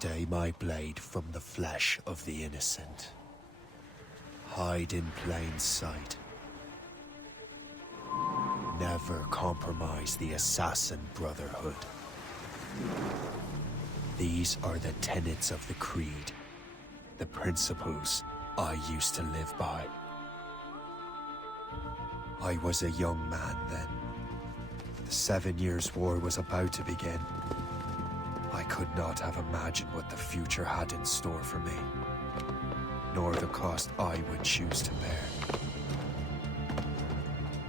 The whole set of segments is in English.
Stay my blade from the flesh of the innocent. Hide in plain sight. Never compromise the Assassin Brotherhood. These are the tenets of the Creed, the principles I used to live by. I was a young man then. The 7 Years' War was about to begin. I could not have imagined what the future had in store for me, nor the cost I would choose to bear.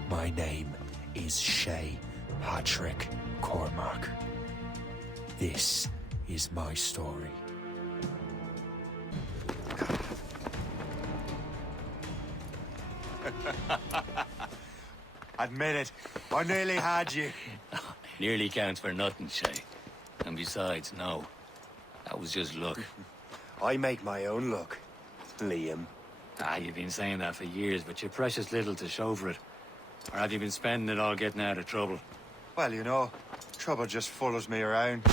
My name is Shay Patrick Cormac. This is my story. Admit it, I nearly had you. Nearly counts for nothing, Shay. And besides, no. That was just luck. I make my own luck, Liam. You've been saying that for years, but you're precious little to show for it. Or have you been spending it all getting out of trouble? Well, you know, trouble just follows me around.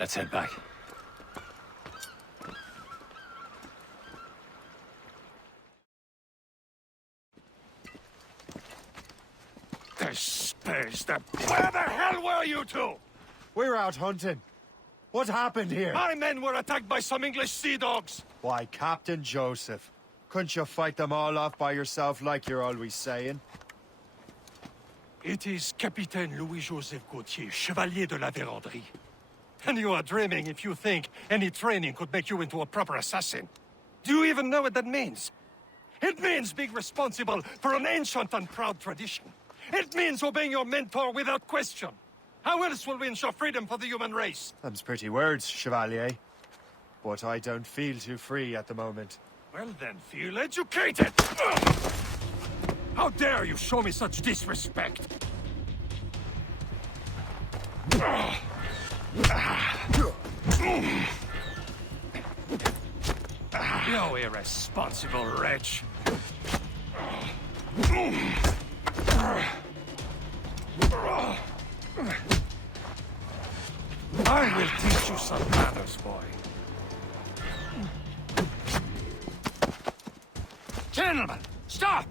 Let's head back. Where the hell were you two? We're out hunting. What happened here? My men were attacked by some English sea dogs. Why, Captain Joseph. Couldn't you fight them all off by yourself like you're always saying? It is Capitaine Louis-Joseph Gauthier, Chevalier de la Vérendrye. And you are dreaming if you think any training could make you into a proper assassin. Do you even know what that means? It means being responsible for an ancient and proud tradition. It means obeying your mentor without question. How else will we ensure freedom for the human race? Them's pretty words, Chevalier. But I don't feel too free at the moment. Well then, feel educated! How dare you show me such disrespect? You irresponsible wretch! I will teach you some manners, boy. Gentlemen, stop!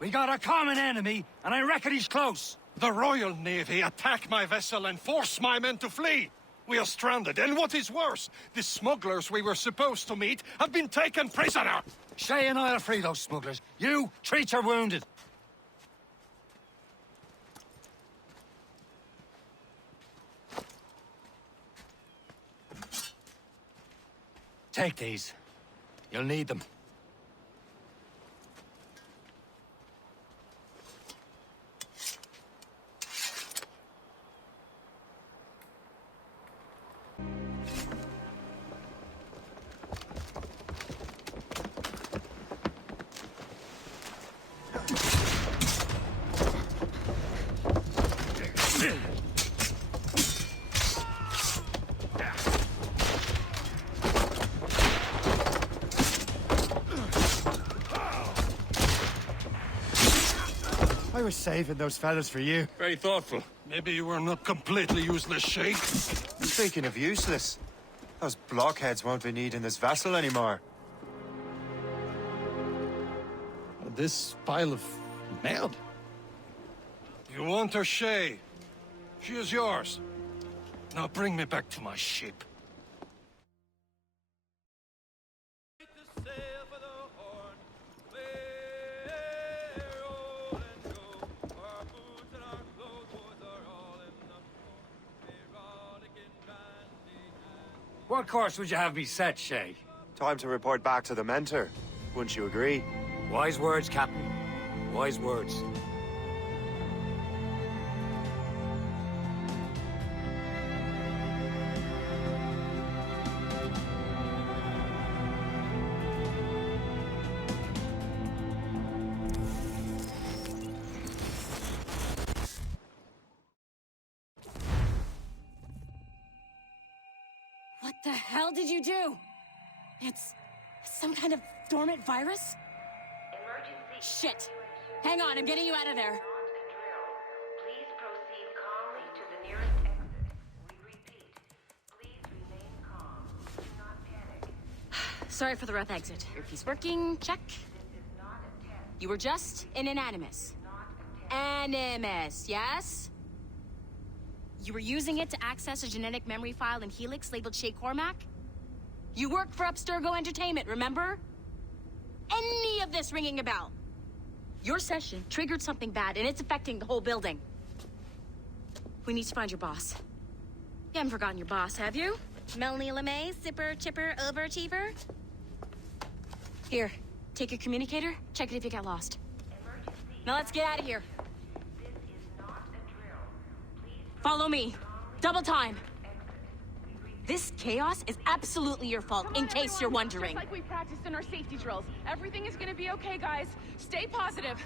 We got a common enemy, and I reckon he's close. The Royal Navy attack my vessel and force my men to flee. We are stranded, and what is worse, the smugglers we were supposed to meet have been taken prisoner. Shay and I'll free those smugglers. You, treat your wounded. Take these. You'll need them. I was saving those fellas for you. Very thoughtful. Maybe you were not completely useless, Shay. Speaking of useless, those blockheads won't be needing this vessel anymore. This pile of mail? You want her, Shay? She is yours. Now bring me back to my ship. What course would you have me set, Shay? Time to report back to the mentor. Wouldn't you agree? Wise words, Captain. Wise words. What the hell did you do? It's some kind of dormant virus? Emergency. Shit. Hang on, I'm getting you out of there. Please proceed calmly to the nearest exit. Sorry for the rough exit. Earpiece working, check. You were just in an animus. Animus, yes? You were using it to access a genetic memory file in Helix labeled Shay Cormac? You work for Abstergo Entertainment, remember? Any of this ringing a bell? Your session triggered something bad, and it's affecting the whole building. We need to find your boss. You haven't forgotten your boss, have you? Melanie LeMay, zipper, chipper, overachiever? Here, take your communicator, check it if you got lost. Now let's get out of here. Follow me. Double time. This chaos is absolutely your fault, in case you're wondering. Just like we practiced in our safety drills. Everything is gonna be okay, guys. Stay positive.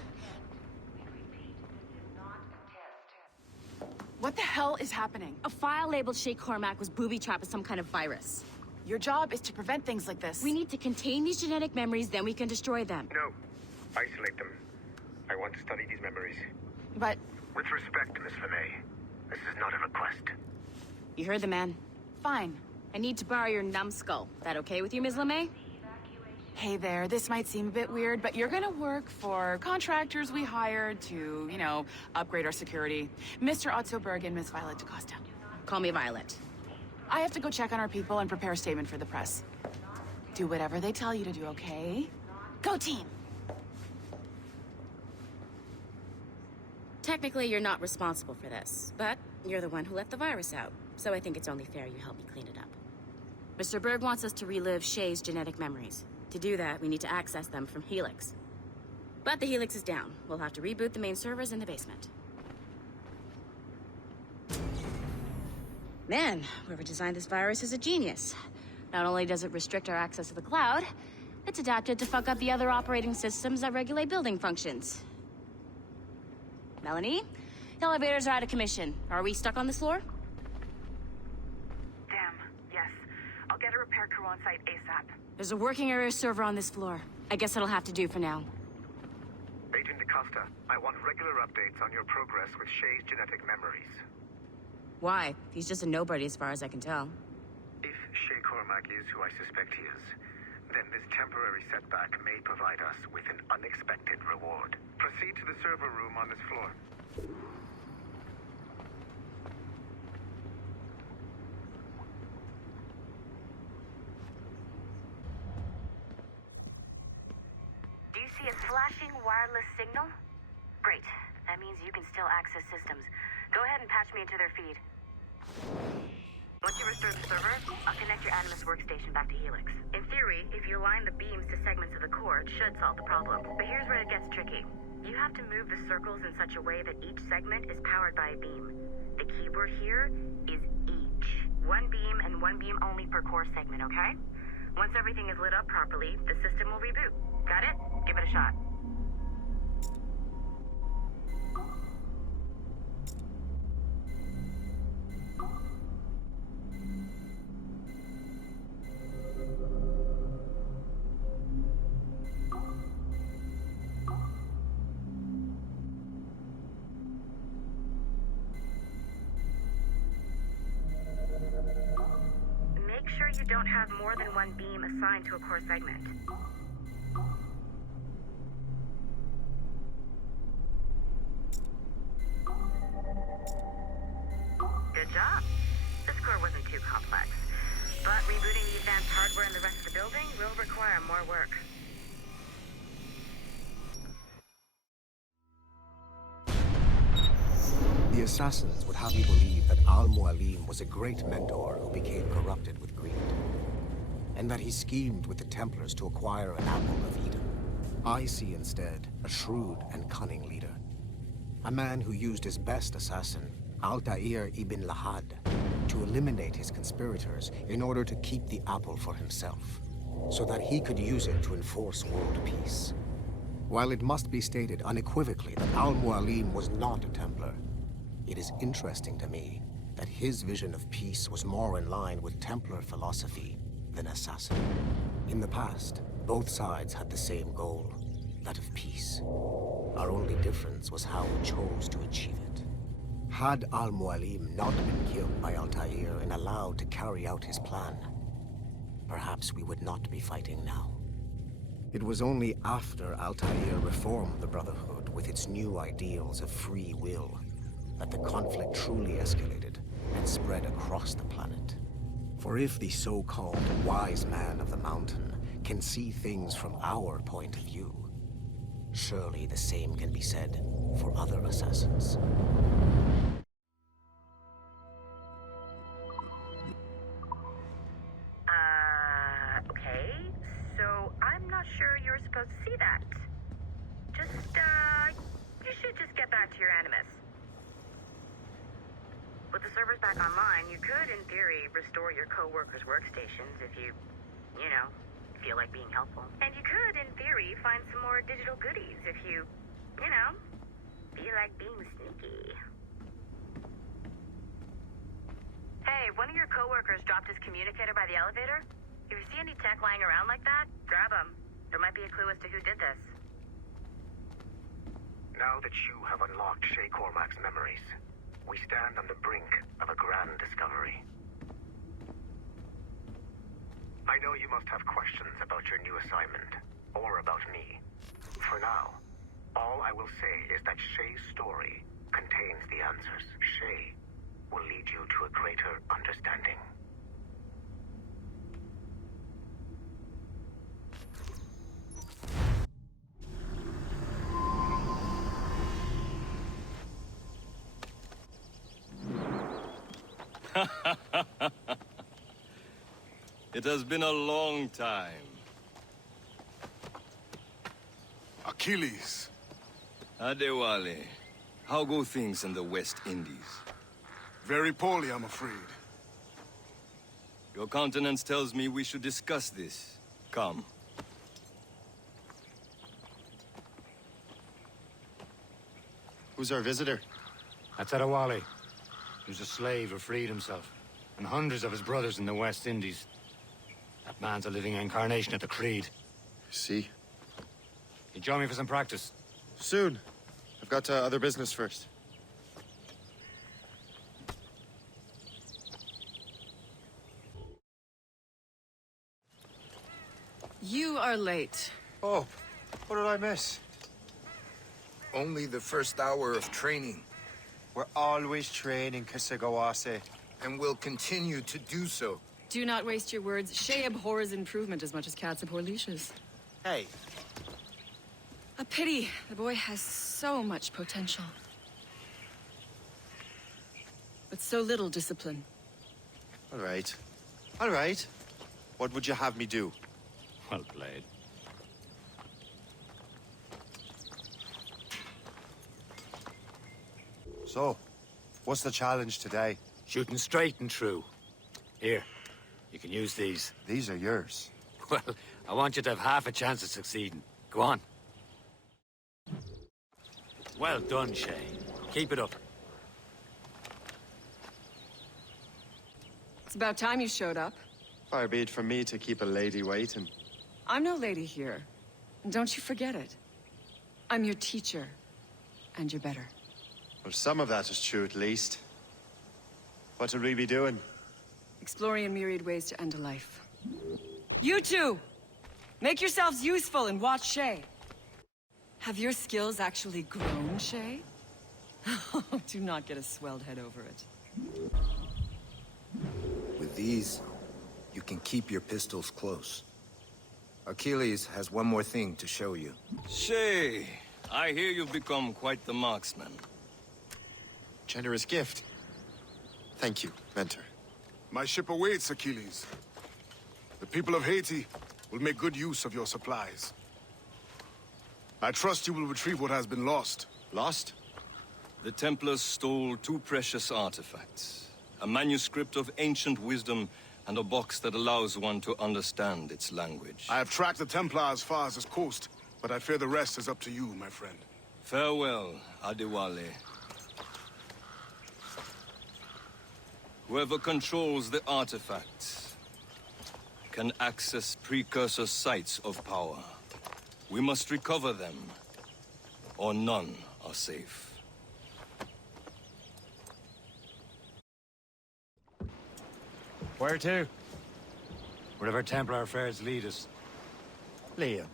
What the hell is happening? A file labeled Shay Cormac was booby-trapped with some kind of virus. Your job is to prevent things like this. We need to contain these genetic memories, then we can destroy them. No. Isolate them. I want to study these memories. But With respect, Miss LeMay, this is not a request. You heard the man. fine. I need to borrow your numbskull. That okay with you, Ms. LeMay? Hey there, this might seem a bit weird, but you're gonna work for contractors we hired to, upgrade our security. Mr. Ottoberg and Miss Violet DaCosta. Call me Violet. I have to go check on our people and prepare a statement for the press. Do whatever they tell you to do, okay? Go team! Technically, you're not responsible for this, but you're the one who let the virus out, so I think it's only fair you help me clean it up. Mr. Berg wants us to relive Shay's genetic memories. To do that, we need to access them from Helix. But the Helix is down. We'll have to reboot the main servers in the basement. Man, whoever designed this virus is a genius. Not only does it restrict our access to the cloud, it's adapted to fuck up the other operating systems that regulate building functions. Melanie? The elevators are out of commission. Are we stuck on this floor? Damn, yes. I'll get a repair crew on site ASAP. There's a working area server on this floor. I guess it'll have to do for now. Agent DaCosta, I want regular updates on your progress with Shay's genetic memories. Why? He's just a nobody as far as I can tell. If Shay Cormac is who I suspect he is, then this temporary setback may provide us with an unexpected reward. Proceed to the server room on this floor. Do you see a flashing wireless signal? Great. That means you can still access systems. Go ahead and patch me into their feed. Once you restore the server, I'll connect your Animus workstation back to Helix. In theory, if you align the beams to segments of the core, it should solve the problem. But here's where it gets tricky. You have to move the circles in such a way that each segment is powered by a beam. The keyword here is each. One beam and one beam only per core segment, okay? Once everything is lit up properly, the system will reboot. Got it? Give it a shot. Make sure you don't have more than one beam assigned to a core segment. Good job. This core wasn't too complex. But rebooting the advanced hardware in the rest of the building will require more work. The assassins would have you believe that Al-Mualim was a great mentor who became corrupted with greed, and that he schemed with the Templars to acquire an apple of Eden. I see instead a shrewd and cunning leader, a man who used his best assassin, Altair ibn Lahad, to eliminate his conspirators in order to keep the apple for himself, so that he could use it to enforce world peace. While it must be stated unequivocally that Al-Mualim was not a Templar, it is interesting to me that his vision of peace was more in line with Templar philosophy than assassin. In the past, both sides had the same goal, that of peace. Our only difference was how we chose to achieve it. Had Al-Mualim not been killed by Altair and allowed to carry out his plan, perhaps we would not be fighting now. It was only after Altair reformed the Brotherhood with its new ideals of free will that the conflict truly escalated and spread across the planet. For if the so-called wise man of the mountain can see things from our point of view, surely the same can be said for other assassins. Okay. So I'm not sure you're supposed to see that. You should just get back to your Animus. With the servers back online, you could, in theory, restore your co-workers' workstations if you feel like being helpful. And you could, in theory, find some more digital goodies if you feel like being sneaky. Hey, one of your co-workers dropped his communicator by the elevator. If you see any tech lying around like that, grab them. There might be a clue as to who did this. Now that you have unlocked Shay Cormac's memories, we stand on the brink of a grand discovery. I know you must have questions about your new assignment, or about me. For now, all I will say is that Shay's story contains the answers. Shay will lead you to a greater understanding. It has been a long time. Achilles. Adewale, how go things in the West Indies? Very poorly, I'm afraid. Your countenance tells me we should discuss this. Come. Who's our visitor? That's Adewale. He was a slave who freed himself, and hundreds of his brothers in the West Indies. That man's a living incarnation of the Creed. See? You join me for some practice? Soon. I've got other business first. You are late. Oh, what did I miss? Only the first hour of training, We're always training, Kisagawase. and will continue to do so. Do not waste your words. Shay abhors improvement as much as cats abhor leashes. Hey, A pity. The boy has so much potential. But so little discipline. all right. All right. What would you have me do? Well played. So, what's the challenge today? Shooting straight and true. Here, you can use these. These are yours. Well, I want you to have half a chance of succeeding. Go on. Well done, Shay. Keep it up. It's about time you showed up. Far be it from me to keep a lady waiting. I'm no lady here. And don't you forget it. I'm your teacher. And you're better. Well, some of that is true, at least. What will we be doing? Exploring a myriad ways to end a life. You two! Make yourselves useful and watch Shay. Have your skills actually grown, Shay? Do not get a swelled head over it. With these, you can keep your pistols close. Achilles has one more thing to show you. Shay, I hear you've become quite the marksman. Generous gift. Thank you, mentor. My ship awaits, Achilles. The people of Haiti will make good use of your supplies. I trust you will retrieve what has been lost. Lost? The Templars stole 2 precious artifacts. A manuscript of ancient wisdom and a box that allows one to understand its language. I have tracked the Templars as far as this coast, but I fear the rest is up to you, my friend. Farewell, Adewale. Whoever controls the artifacts can access precursor sites of power. We must recover them, or none are safe. Where to? Wherever Templar affairs lead us. Liam,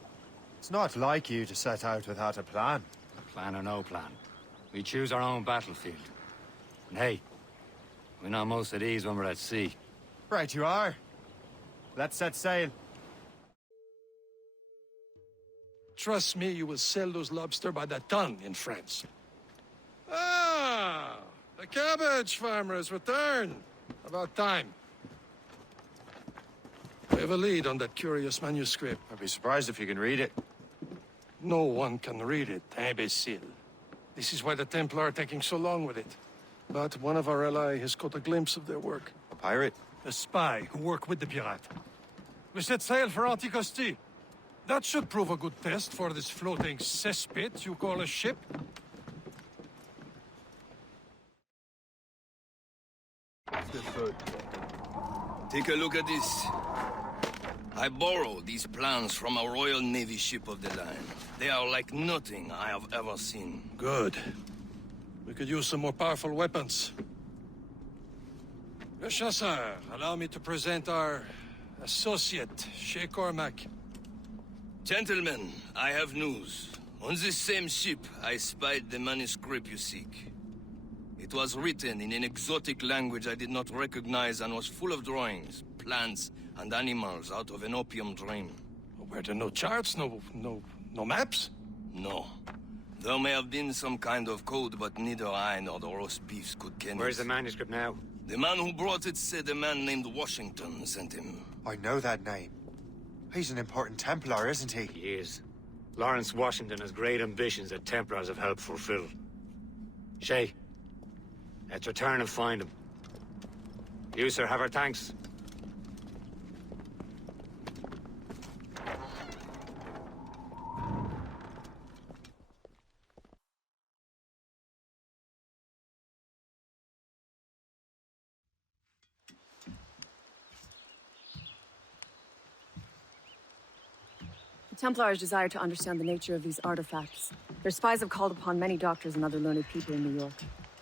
it's not like you to set out without a plan. Plan or no plan. We choose our own battlefield. And hey, we know most of these when we're at sea. Right you are. Let's set sail. Trust me, you will sell those lobster by the ton in France. Ah, the cabbage farmer has returned. About time. We have a lead on that curious manuscript. I'd be surprised if you can read it. No one can read it, imbecile. This is why the Templar are taking so long with it. But one of our allies has caught a glimpse of their work. A pirate? A spy who worked with the pirate. We set sail for Anticosti. That should prove a good test for this floating cesspit you call a ship. Take a look at this. I borrowed these plans from a Royal Navy ship of the line. They are like nothing I have ever seen. Good. We could use some more powerful weapons. Le Chasseur, allow me to present our associate, Shay Cormac. Gentlemen, I have news. On this same ship, I spied the manuscript you seek. It was written in an exotic language I did not recognize and was full of drawings, plants, and animals out of an opium dream. Were there no charts, no maps? No. There may have been some kind of code, but neither I nor the roast beefs could ken it. Where's the manuscript now? The man who brought it said a man named Washington sent him. I know that name. He's an important Templar, isn't he? He is. Lawrence Washington has great ambitions that Templars have helped fulfill. Shay, let's return and find him. You, sir, have our thanks. The Templars desire to understand the nature of these artifacts. Their spies have called upon many doctors and other learned people in New York.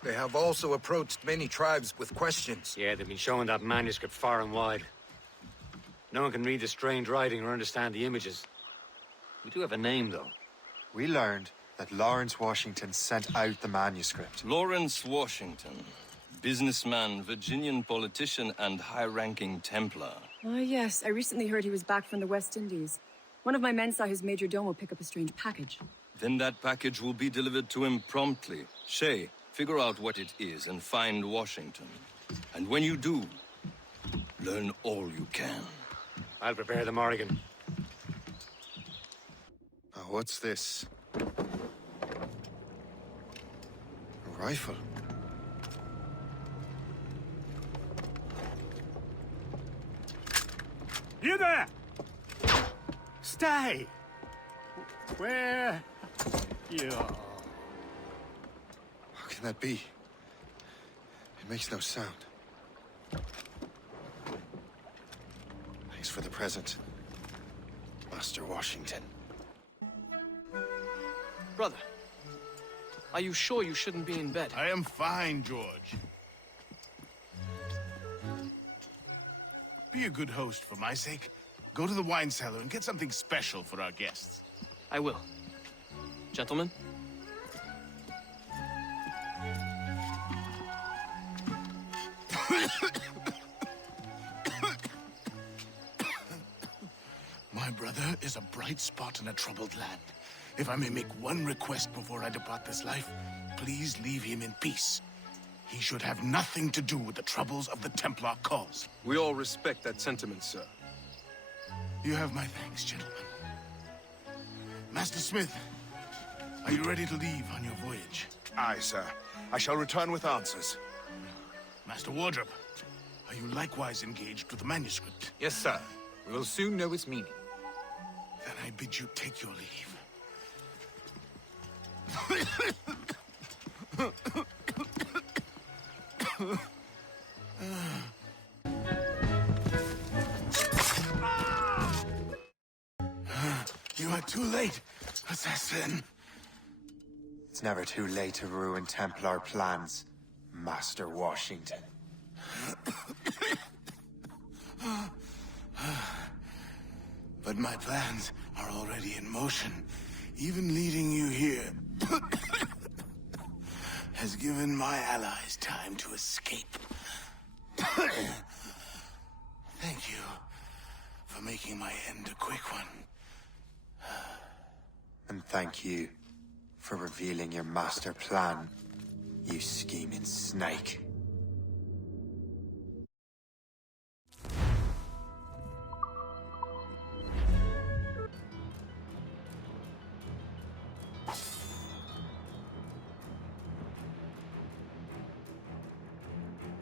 They have also approached many tribes with questions. Yeah, they've been showing that manuscript far and wide. No one can read the strange writing or understand the images. We do have a name, though. We learned that Lawrence Washington sent out the manuscript. Lawrence Washington. Businessman, Virginian politician, and high-ranking Templar. Ah, yes. I recently heard he was back from the West Indies. One of my men saw his major domo pick up a strange package. Then that package will be delivered to him promptly. Shay, figure out what it is and find Washington. And when you do, learn all you can. I'll prepare the Morrigan. Oh, what's this? A rifle. You there! Stay! Where you are? How can that be? It makes no sound. Thanks for the present, Master Washington. Brother, are you sure you shouldn't be in bed? I am fine, George. Be a good host for my sake. Go to the wine cellar and get something special for our guests. I will. Gentlemen? My brother is a bright spot in a troubled land. If I may make one request before I depart this life, please leave him in peace. He should have nothing to do with the troubles of the Templar cause. We all respect that sentiment, sir. You have my thanks, gentlemen. Master Smith, are you ready to leave on your voyage? Aye, sir. I shall return with answers. Master Wardrop, are you likewise engaged with the manuscript? Yes, sir. We will soon know its meaning. Then I bid you take your leave. You are too late, assassin. It's never too late to ruin Templar plans, Master Washington. But my plans are already in motion. Even leading you here has given my allies time to escape. Thank you for making my end a quick one. And thank you for revealing your master plan, you scheming snake.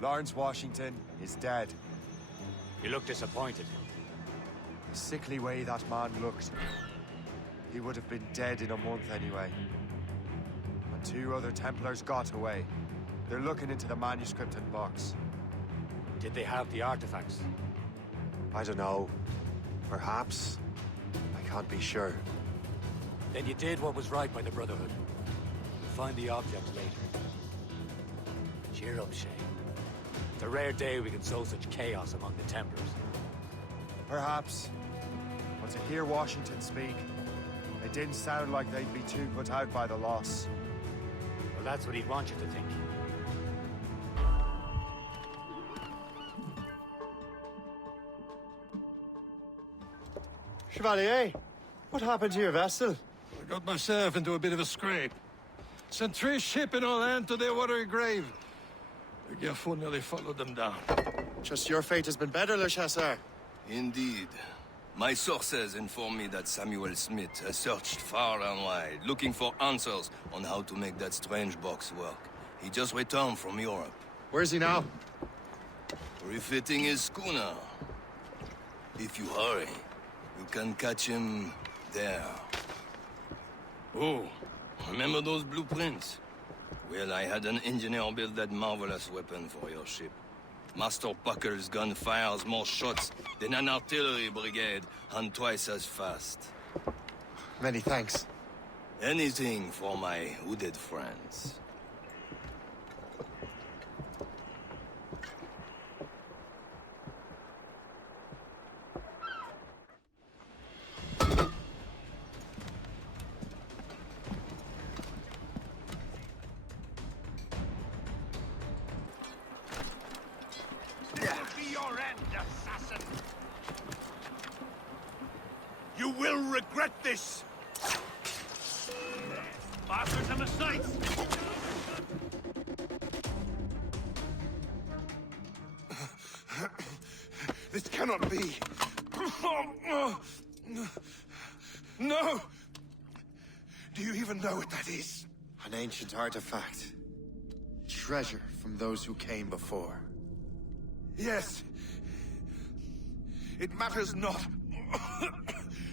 Lawrence Washington is dead. You look disappointed. The sickly way that man looked. He would have been dead in a month anyway. And 2 other Templars got away. They're looking into the manuscript and box. Did they have the artifacts? I don't know. Perhaps. I can't be sure. Then you did what was right by the Brotherhood. Find the object later. Cheer up, Shay. It's a rare day we can sow such chaos among the Templars. Perhaps. But to hear Washington speak, it didn't sound like they'd be too put out by the loss. Well, that's what he'd want you to think. Chevalier, what happened to your vessel? I got myself into a bit of a scrape. Sent 3 ships in all hand to their watery grave. The Gerfo nearly followed them down. Just your fate has been better, Le Chasseur. Indeed. My sources inform me that Samuel Smith has searched far and wide, looking for answers on how to make that strange box work. He just returned from Europe. Where's he now? Refitting his schooner. If you hurry, you can catch him there. Oh, remember those blueprints? Well, I had an engineer build that marvelous weapon for your ship. Master Puckle's gun fires more shots than an artillery brigade, and twice as fast. Many thanks. Anything for my hooded friends. You will regret this! Bastards in the sights! This cannot be! No! Do you even know what that is? An ancient artifact. Treasure from those who came before. Yes. It matters not.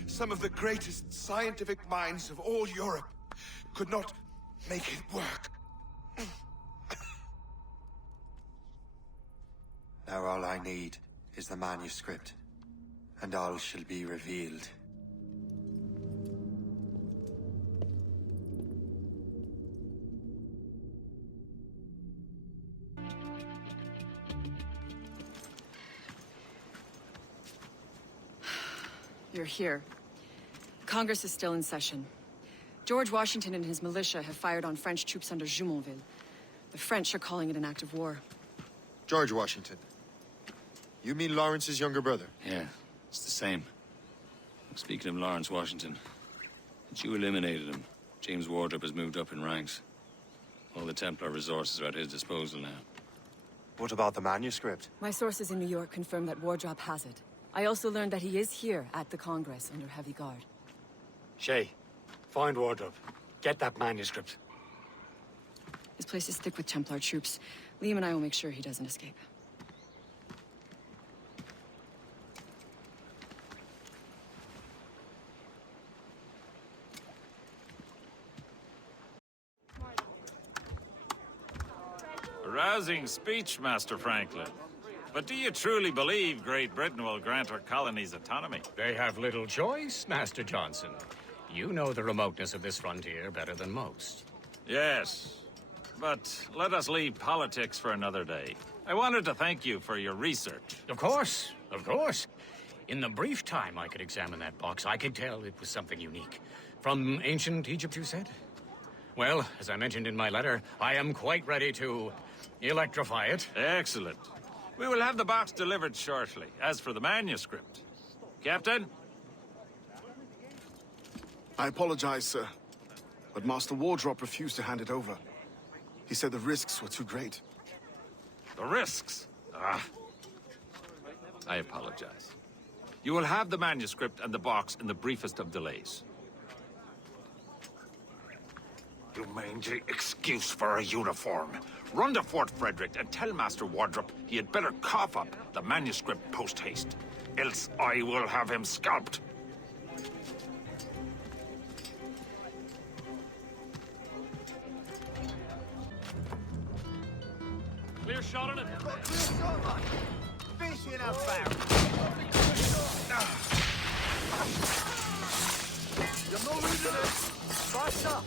Some of the greatest scientific minds of all Europe could not make it work. Now all I need is the manuscript, and all shall be revealed. You're here. Congress is still in session. George Washington and his militia have fired on French troops under Jumonville. The French are calling it an act of war. George Washington. You mean Lawrence's younger brother? Yeah, it's the same. Speaking of Lawrence Washington, since you eliminated him, James Wardrop has moved up in ranks. All the Templar resources are at his disposal now. What about the manuscript? My sources in New York confirm that Wardrop has it. I also learned that he is here at the Congress under heavy guard. Shay, find Wardrop. Get that manuscript. This place is thick with Templar troops. Liam and I will make sure he doesn't escape. A rousing speech, Master Franklin. But do you truly believe Great Britain will grant her colonies autonomy? They have little choice, Master Johnson. You know the remoteness of this frontier better than most. Yes, but let us leave politics for another day. I wanted to thank you for your research. Of course, of course. In the brief time I could examine that box, I could tell it was something unique. From ancient Egypt, you said? Well, as I mentioned in my letter, I am quite ready to electrify it. Excellent. We will have the box delivered shortly. As for the manuscript... Captain? I apologize, sir. But Master Wardrop refused to hand it over. He said the risks were too great. The risks? Ah. I apologize. You will have the manuscript and the box in the briefest of delays. You mangy excuse for a uniform. Run to Fort Frederick and tell Master Wardrop he had better cough up the manuscript post-haste. Else I will have him scalped. Clear shot on it. Fish in a barrel. You're not losing it. Faster.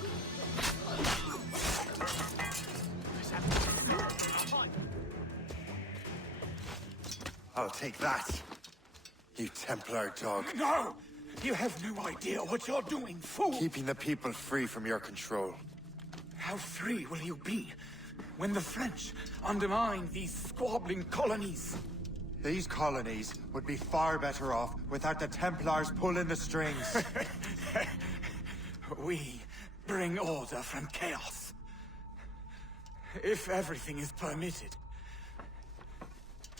I'll take that. You Templar dog. No! You have no idea what you're doing, fool! Keeping the people free from your control. How free will you be when the French undermine these squabbling colonies? These colonies would be far better off without the Templars pulling the strings. We bring order from chaos. If everything is permitted,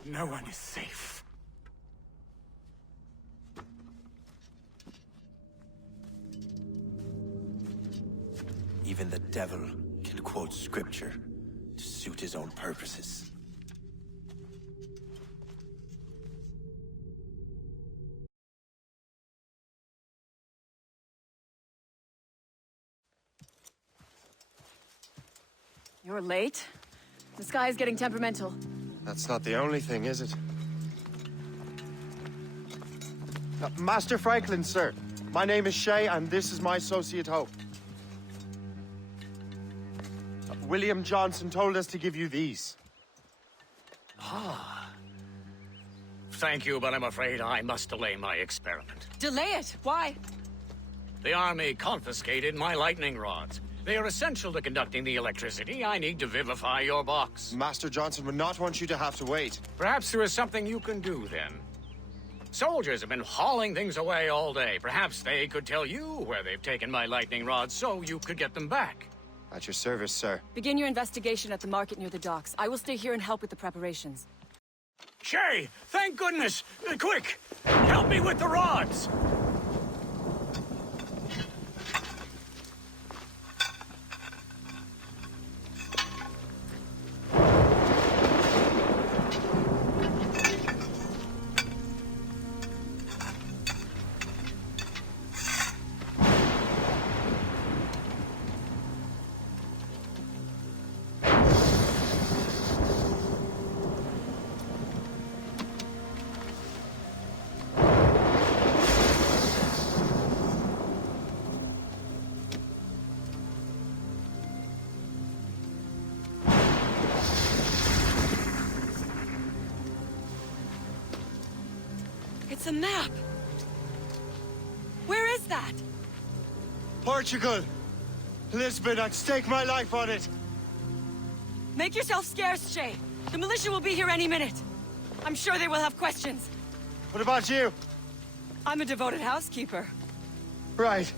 no one is safe. Even the devil can quote scripture to suit his own purposes. You're late. The sky is getting temperamental. That's not the only thing, is it? Master Franklin, sir. My name is Shay, and this is my associate Hope. William Johnson told us to give you these. Ah. Thank you, but I'm afraid I must delay my experiment. Delay it? Why? The army confiscated my lightning rods. They are essential to conducting the electricity I need to vivify your box. Master Johnson would not want you to have to wait. Perhaps there is something you can do, then. Soldiers have been hauling things away all day. Perhaps they could tell you where they've taken my lightning rods so you could get them back. At your service, sir. Begin your investigation at the market near the docks. I will stay here and help with the preparations. Shay, thank goodness! Quick! Help me with the rods! It's a map! Where is that? Portugal! Lisbon, I'd stake my life on it! Make yourself scarce, Shay. The militia will be here any minute. I'm sure they will have questions. What about you? I'm a devoted housekeeper. Right.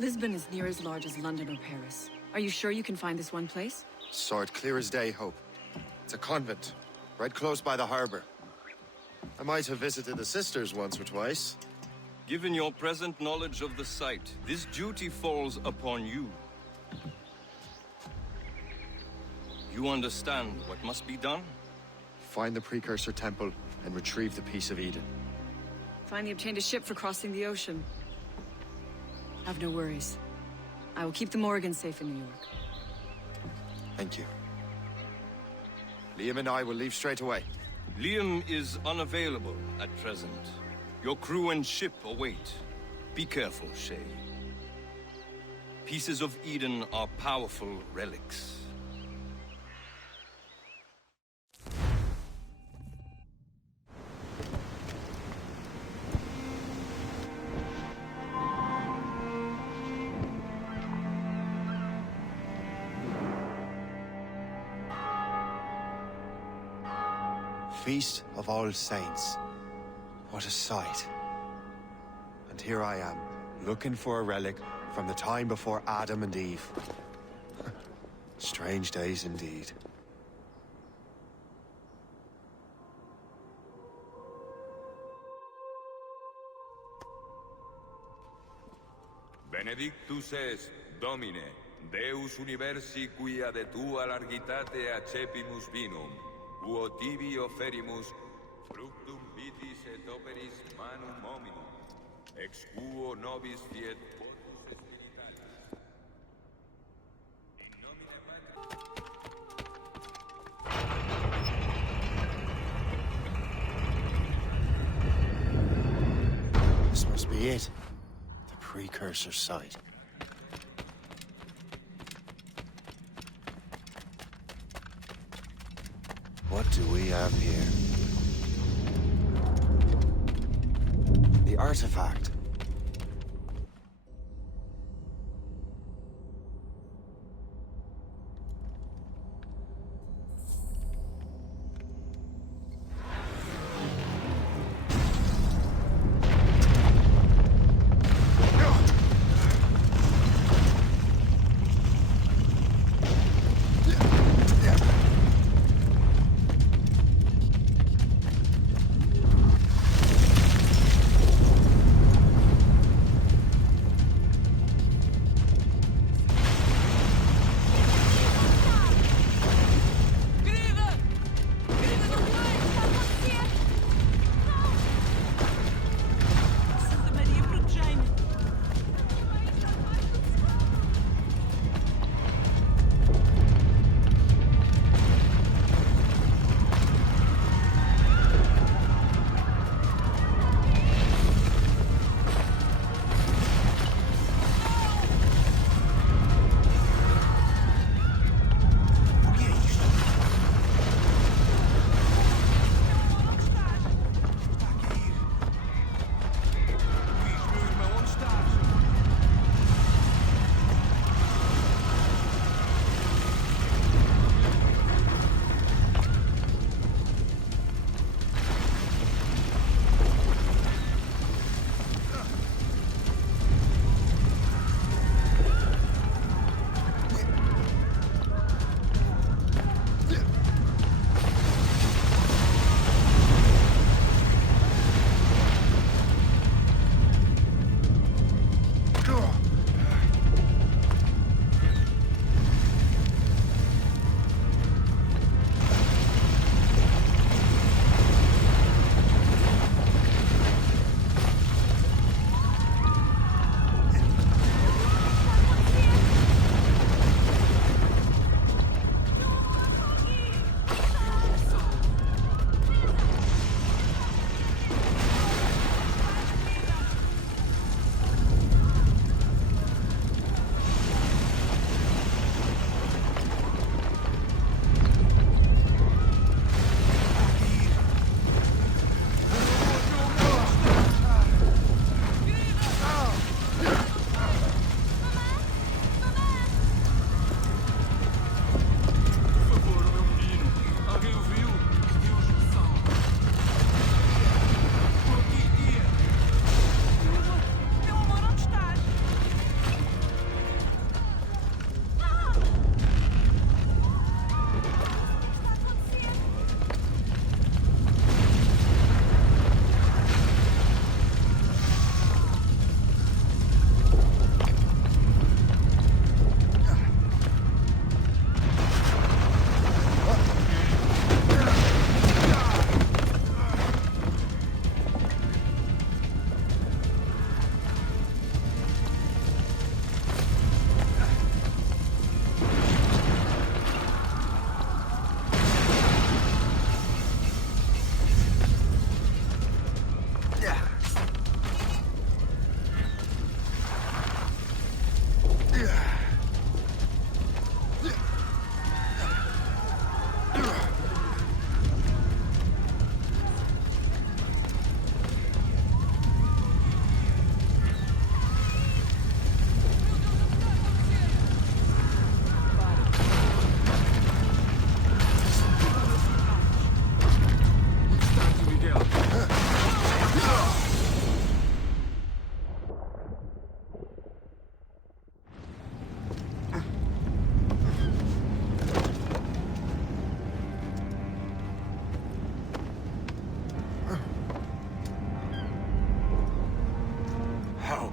Lisbon is near as large as London or Paris. Are you sure you can find this one place? Saw it clear as day, Hope. It's a convent, right close by the harbor. I might have visited the sisters once or twice. Given your present knowledge of the site, this duty falls upon you. You understand what must be done? Find the precursor temple and retrieve the Piece of Eden. Finally obtained a ship for crossing the ocean. Have no worries. I will keep the Morgans safe in New York. Thank you. Liam and I will leave straight away. Liam is unavailable at present. Your crew and ship await. Be careful, Shay. Pieces of Eden are powerful relics. Feast of All Saints. What a sight. And here I am, looking for a relic from the time before Adam and Eve. Strange days indeed. Benedictus est, Domine, Deus universi quia de tua largitate accepimus vinum, uo tibi oferimus fructum vitis et operis manum hominum, ex quo nobis fiet votus spiritualis. In nomine Patris. This must be it. The precursor site. What do we have here? The artifact.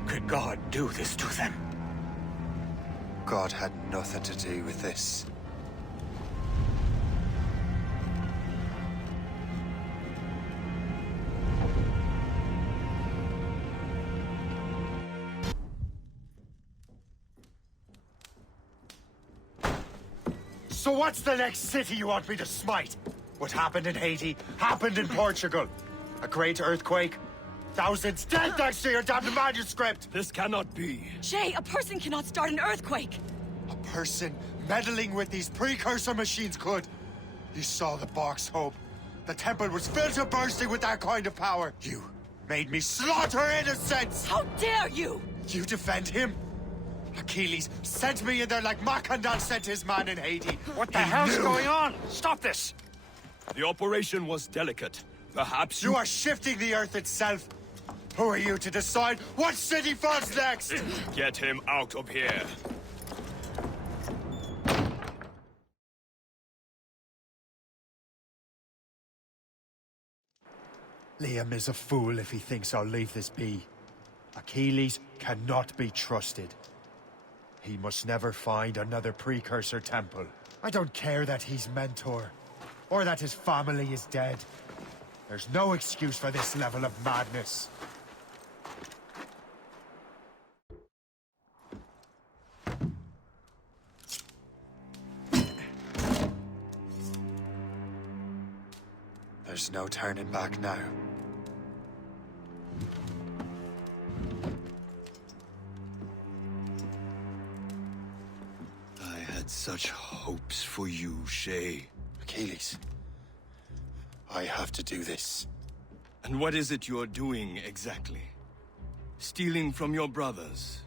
Could God do this to them? God had nothing to do with this. So what's the next city you want me to smite? What happened in Haiti happened in Portugal. A great earthquake. Thousands dead thanks to your damned manuscript! This cannot be. Shay, a person cannot start an earthquake! A person meddling with these precursor machines could. You saw the box, Hope. The temple was filled to bursting with that kind of power. You made me slaughter innocents! How dare you! You defend him? Achilles sent me in there like Macandan sent his man in Haiti. What the hell's going on? Stop this! The operation was delicate. Perhaps you are shifting the earth itself. Who are you to decide what city falls next? Get him out of here. Liam is a fool if he thinks I'll leave this be. Achilles cannot be trusted. He must never find another precursor temple. I don't care that he's mentor, or that his family is dead. There's no excuse for this level of madness. There's no turning back now. I had such hopes for you, Shay. Achilles, I have to do this. And what is it you're doing, exactly? Stealing from your brothers?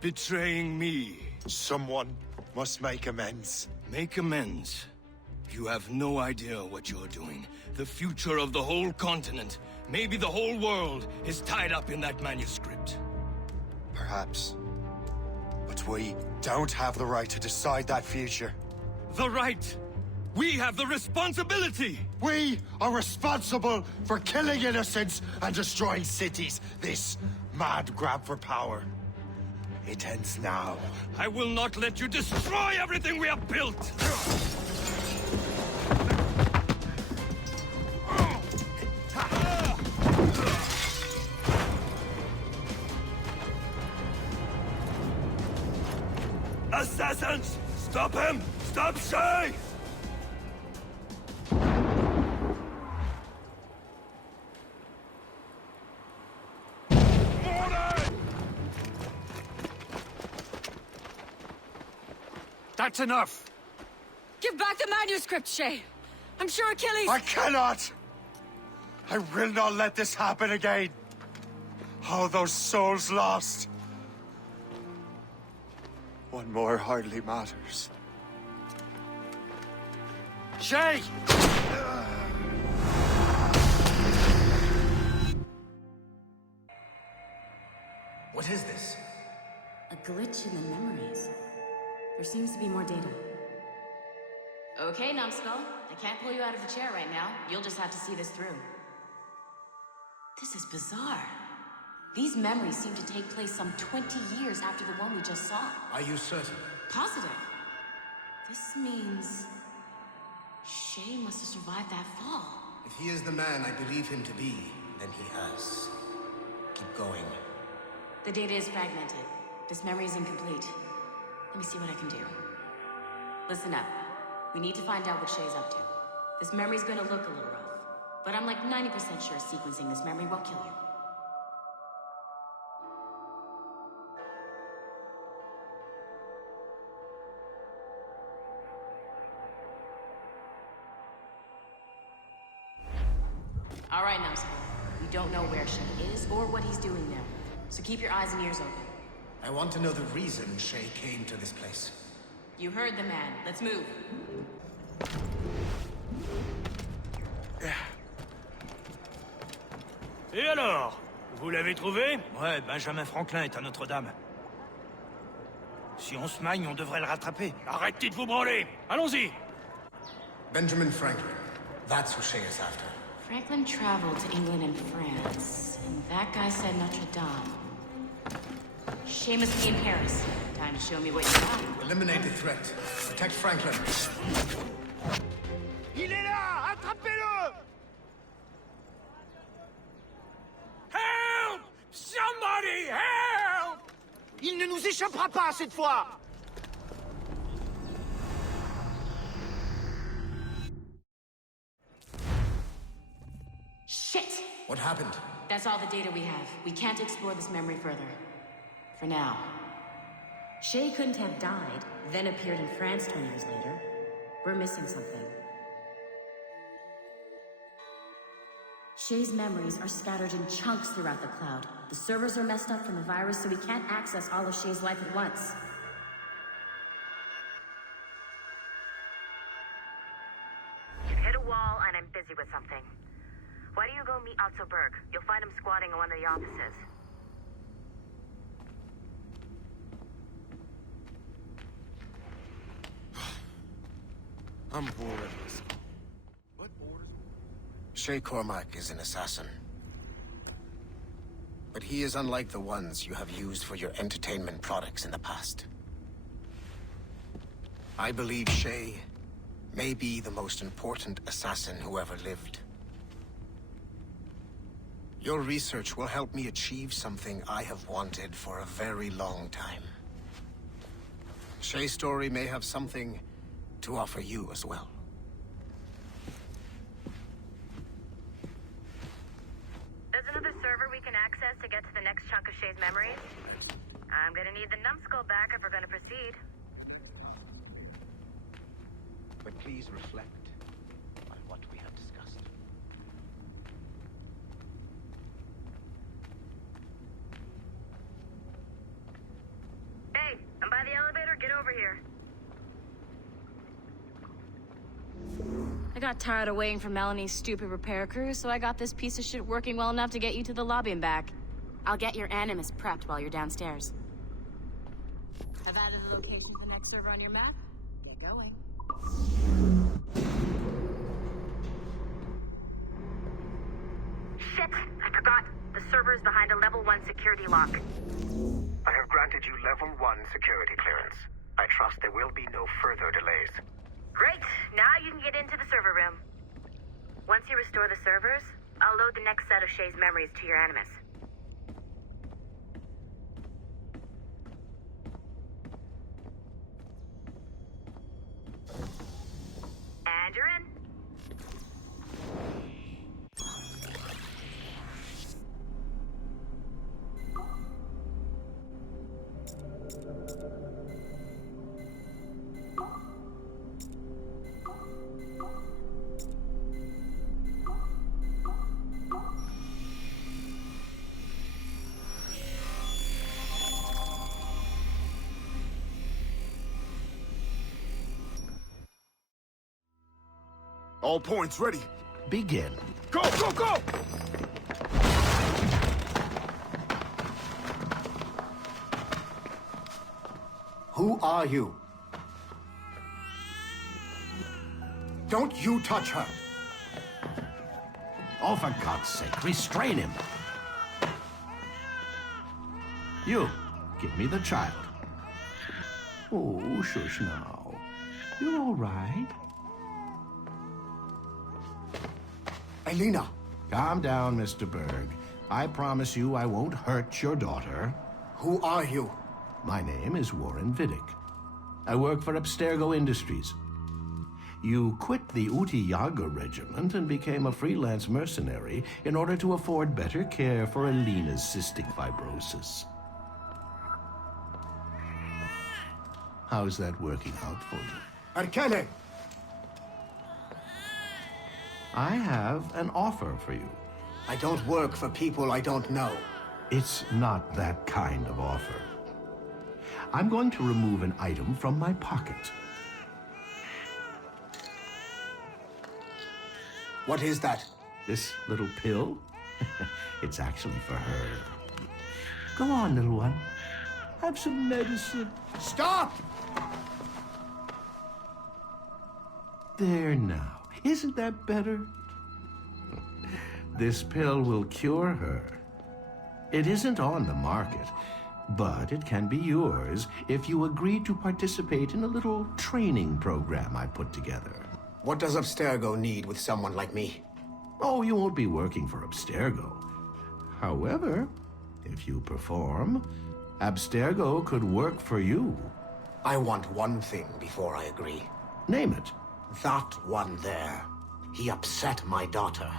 Betraying me? Someone must make amends. Make amends? You have no idea what you're doing. The future of the whole continent, maybe the whole world, is tied up in that manuscript. Perhaps. But we don't have the right to decide that future. The right? We have the responsibility! We are responsible for killing innocents and destroying cities. This mad grab for power. It ends now. I will not let you destroy everything we have built! Assassins! Stop him! Stop Shay! That's enough! Give back the manuscript, Shay! I'm sure Achilles— I cannot! I will not let this happen again! All those souls lost! One more hardly matters. Shay! What is this? A glitch in the memories. There seems to be more data. Okay, Numbskull. I can't pull you out of the chair right now. You'll just have to see this through. This is bizarre. These memories seem to take place some 20 years after the one we just saw. Are you certain? Positive. This means... Shay must have survived that fall. If he is the man I believe him to be, then he has. Keep going. The data is fragmented. This memory is incomplete. Let me see what I can do. Listen up. We need to find out what Shay's up to. This memory's gonna look a little rough, but I'm like 90% sure sequencing this memory won't kill you. All right, Numbskull. We don't know where Shay is or what he's doing there, so keep your eyes and ears open. I want to know the reason Shay came to this place. You heard the man. Let's move. Et alors? Vous l'avez trouvé? Ouais, Benjamin Franklin est à Notre-Dame. Si on se magne, on devrait le rattraper. Arrêtez de vous branler! Allons-y! Benjamin Franklin. That's who Shay is after. Franklin traveled to England and France, and that guy said Notre Dame. Shay must be in Paris. Time to show me what you got. Eliminate the threat. Protect Franklin. Il est là! Attrapez-le! Help! Somebody help! Il ne nous échappera pas cette fois! Shit! What happened? That's all the data we have. We can't explore this memory further. For now. Shay couldn't have died, then appeared in France 20 years later. We're missing something. Shay's memories are scattered in chunks throughout the cloud. The servers are messed up from the virus, so we can't access all of Shay's life at once. You've hit a wall, and I'm busy with something. Why don't you go meet Abstergo? You'll find him squatting in one of the offices. I'm bored of this. What orders? Shay Cormac is an assassin. But he is unlike the ones you have used for your entertainment products in the past. I believe Shay may be the most important assassin who ever lived. Your research will help me achieve something I have wanted for a very long time. Shay's story may have something to offer you as well. There's another server we can access to get to the next chunk of Shay's memories. I'm gonna need the numbskull back if we're gonna proceed. But please reflect on what we have discussed. Hey, I'm by the elevator. Get over here. I got tired of waiting for Melanie's stupid repair crew, so I got this piece of shit working well enough to get you to the lobby and back. I'll get your Animus prepped while you're downstairs. I've added the location of the next server on your map. Get going. Shit! I forgot. The server is behind a level 1 security lock. I have granted you level 1 security clearance. I trust there will be no further delays. Great! Now you can get into the server room. Once you restore the servers, I'll load the next set of Shay's memories to your Animus. And you're in. All points ready. Begin. Go, go, go! Who are you? Don't you touch her! Oh, for God's sake, restrain him. You, give me the child. Oh, shush now. You're all right. Elena! Calm down, Mr. Berg. I promise you I won't hurt your daughter. Who are you? My name is Warren Vidic. I work for Abstergo Industries. You quit the Uti Yaga regiment and became a freelance mercenary in order to afford better care for Elena's cystic fibrosis. How's that working out for you? Arkele! I have an offer for you. I don't work for people I don't know. It's not that kind of offer. I'm going to remove an item from my pocket. What is that? This little pill? It's actually for her. Go on, little one. Have some medicine. Stop! There now. Isn't that better? This pill will cure her. It isn't on the market. But it can be yours if you agree to participate in a little training program I put together. What does Abstergo need with someone like me? Oh, you won't be working for Abstergo. However, if you perform, Abstergo could work for you. I want one thing before I agree. Name it. That one there. He upset my daughter.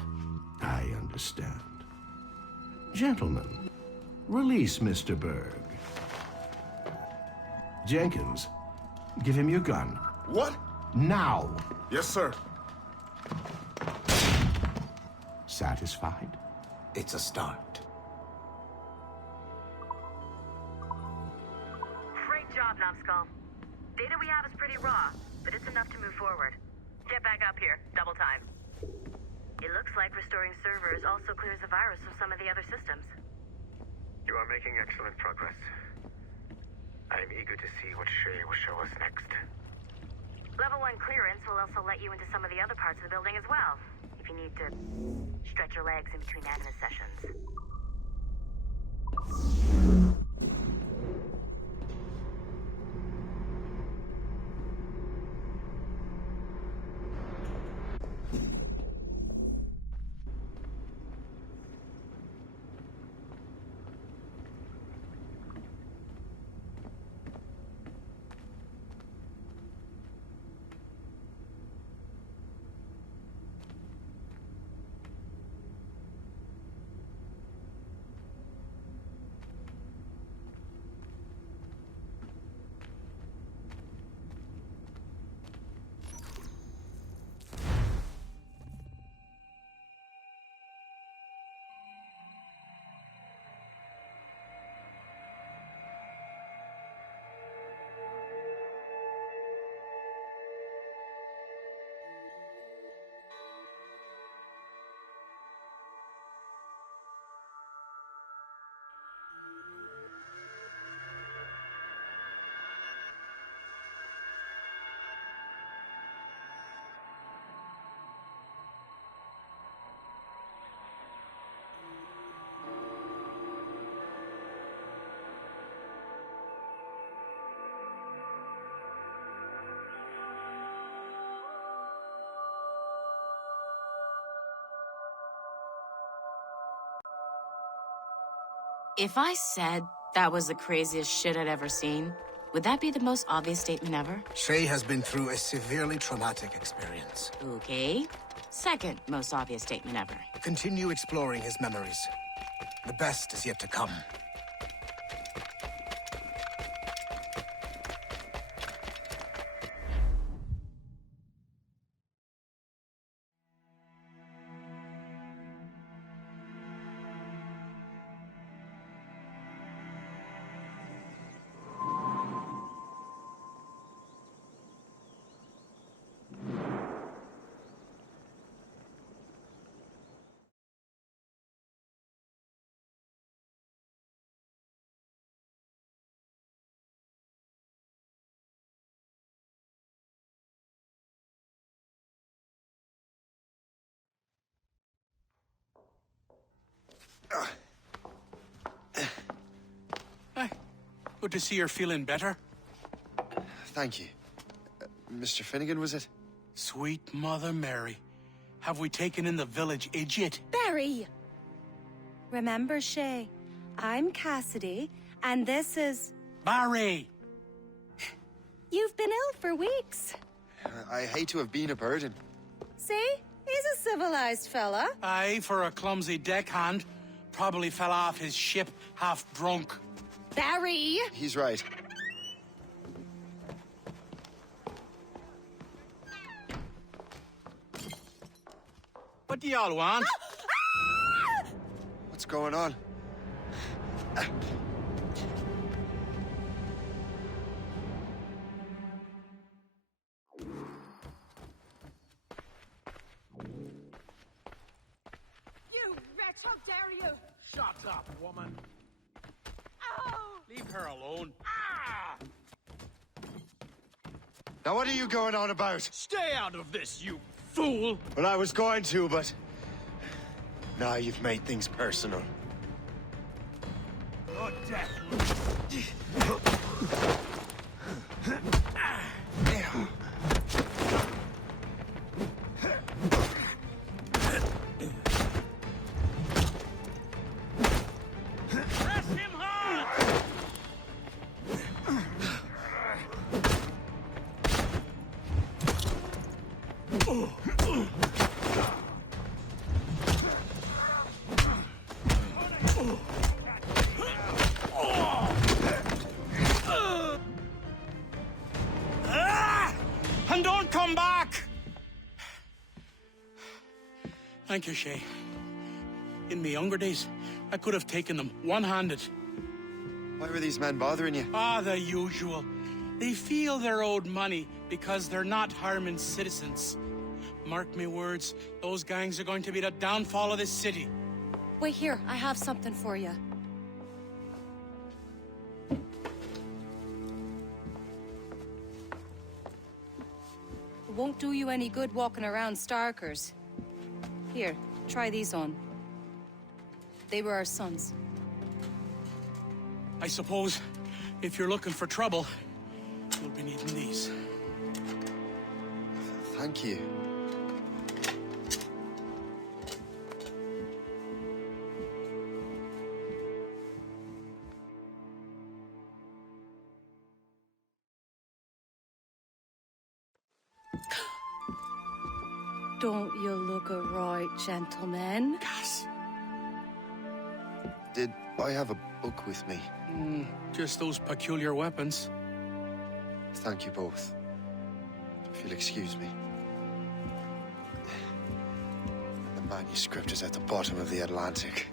I understand. Gentlemen, release Mr. Berg. Jenkins, give him your gun. What? Now! Yes, sir. Satisfied? It's a start. Great job, Numbskull. Data we have is pretty raw, but it's enough to move forward. Get back up here. Double time. It looks like restoring servers also clears the virus from some of the other systems. You are making excellent progress. I am eager to see what Shay will show us next. Level 1 clearance will also let you into some of the other parts of the building as well, if you need to stretch your legs in between Animus sessions. If I said that was the craziest shit I'd ever seen, would that be the most obvious statement ever? Shay has been through a severely traumatic experience. Okay. Second most obvious statement ever. Continue exploring his memories. The best is yet to come. Hey, good to see you're feeling better. Thank you. Mr. Finnegan, was it? Sweet Mother Mary. Have we taken in the village idiot? Barry! Remember, Shay, I'm Cassidy, and this is... Barry! You've been ill for weeks. I hate to have been a burden. See? He's a civilized fella. Aye, for a clumsy deckhand. Probably fell off his ship half drunk. Barry! He's right. What do y'all want? What's going on? You wretch, how dare you! Shut up, woman. Ow! Leave her alone. Ah! Now what are you going on about? Stay out of this, you fool! Well, I was going to, but... Now you've made things personal. Your death, And don't come back! Thank you, Shay. In my younger days, I could have taken them one-handed. Why were these men bothering you? Ah, the usual. They feel they're owed money because they're not harming citizens. Mark me words, those gangs are going to be the downfall of this city. Wait here, I have something for you. It won't do you any good walking around Starkers. Here, try these on. They were our sons. I suppose, if you're looking for trouble, you'll be needing these. Thank you. Don't you look a right, gentlemen? Gas. Did I have a book with me? Just those peculiar weapons. Thank you both. If you'll excuse me. The manuscript is at the bottom of the Atlantic.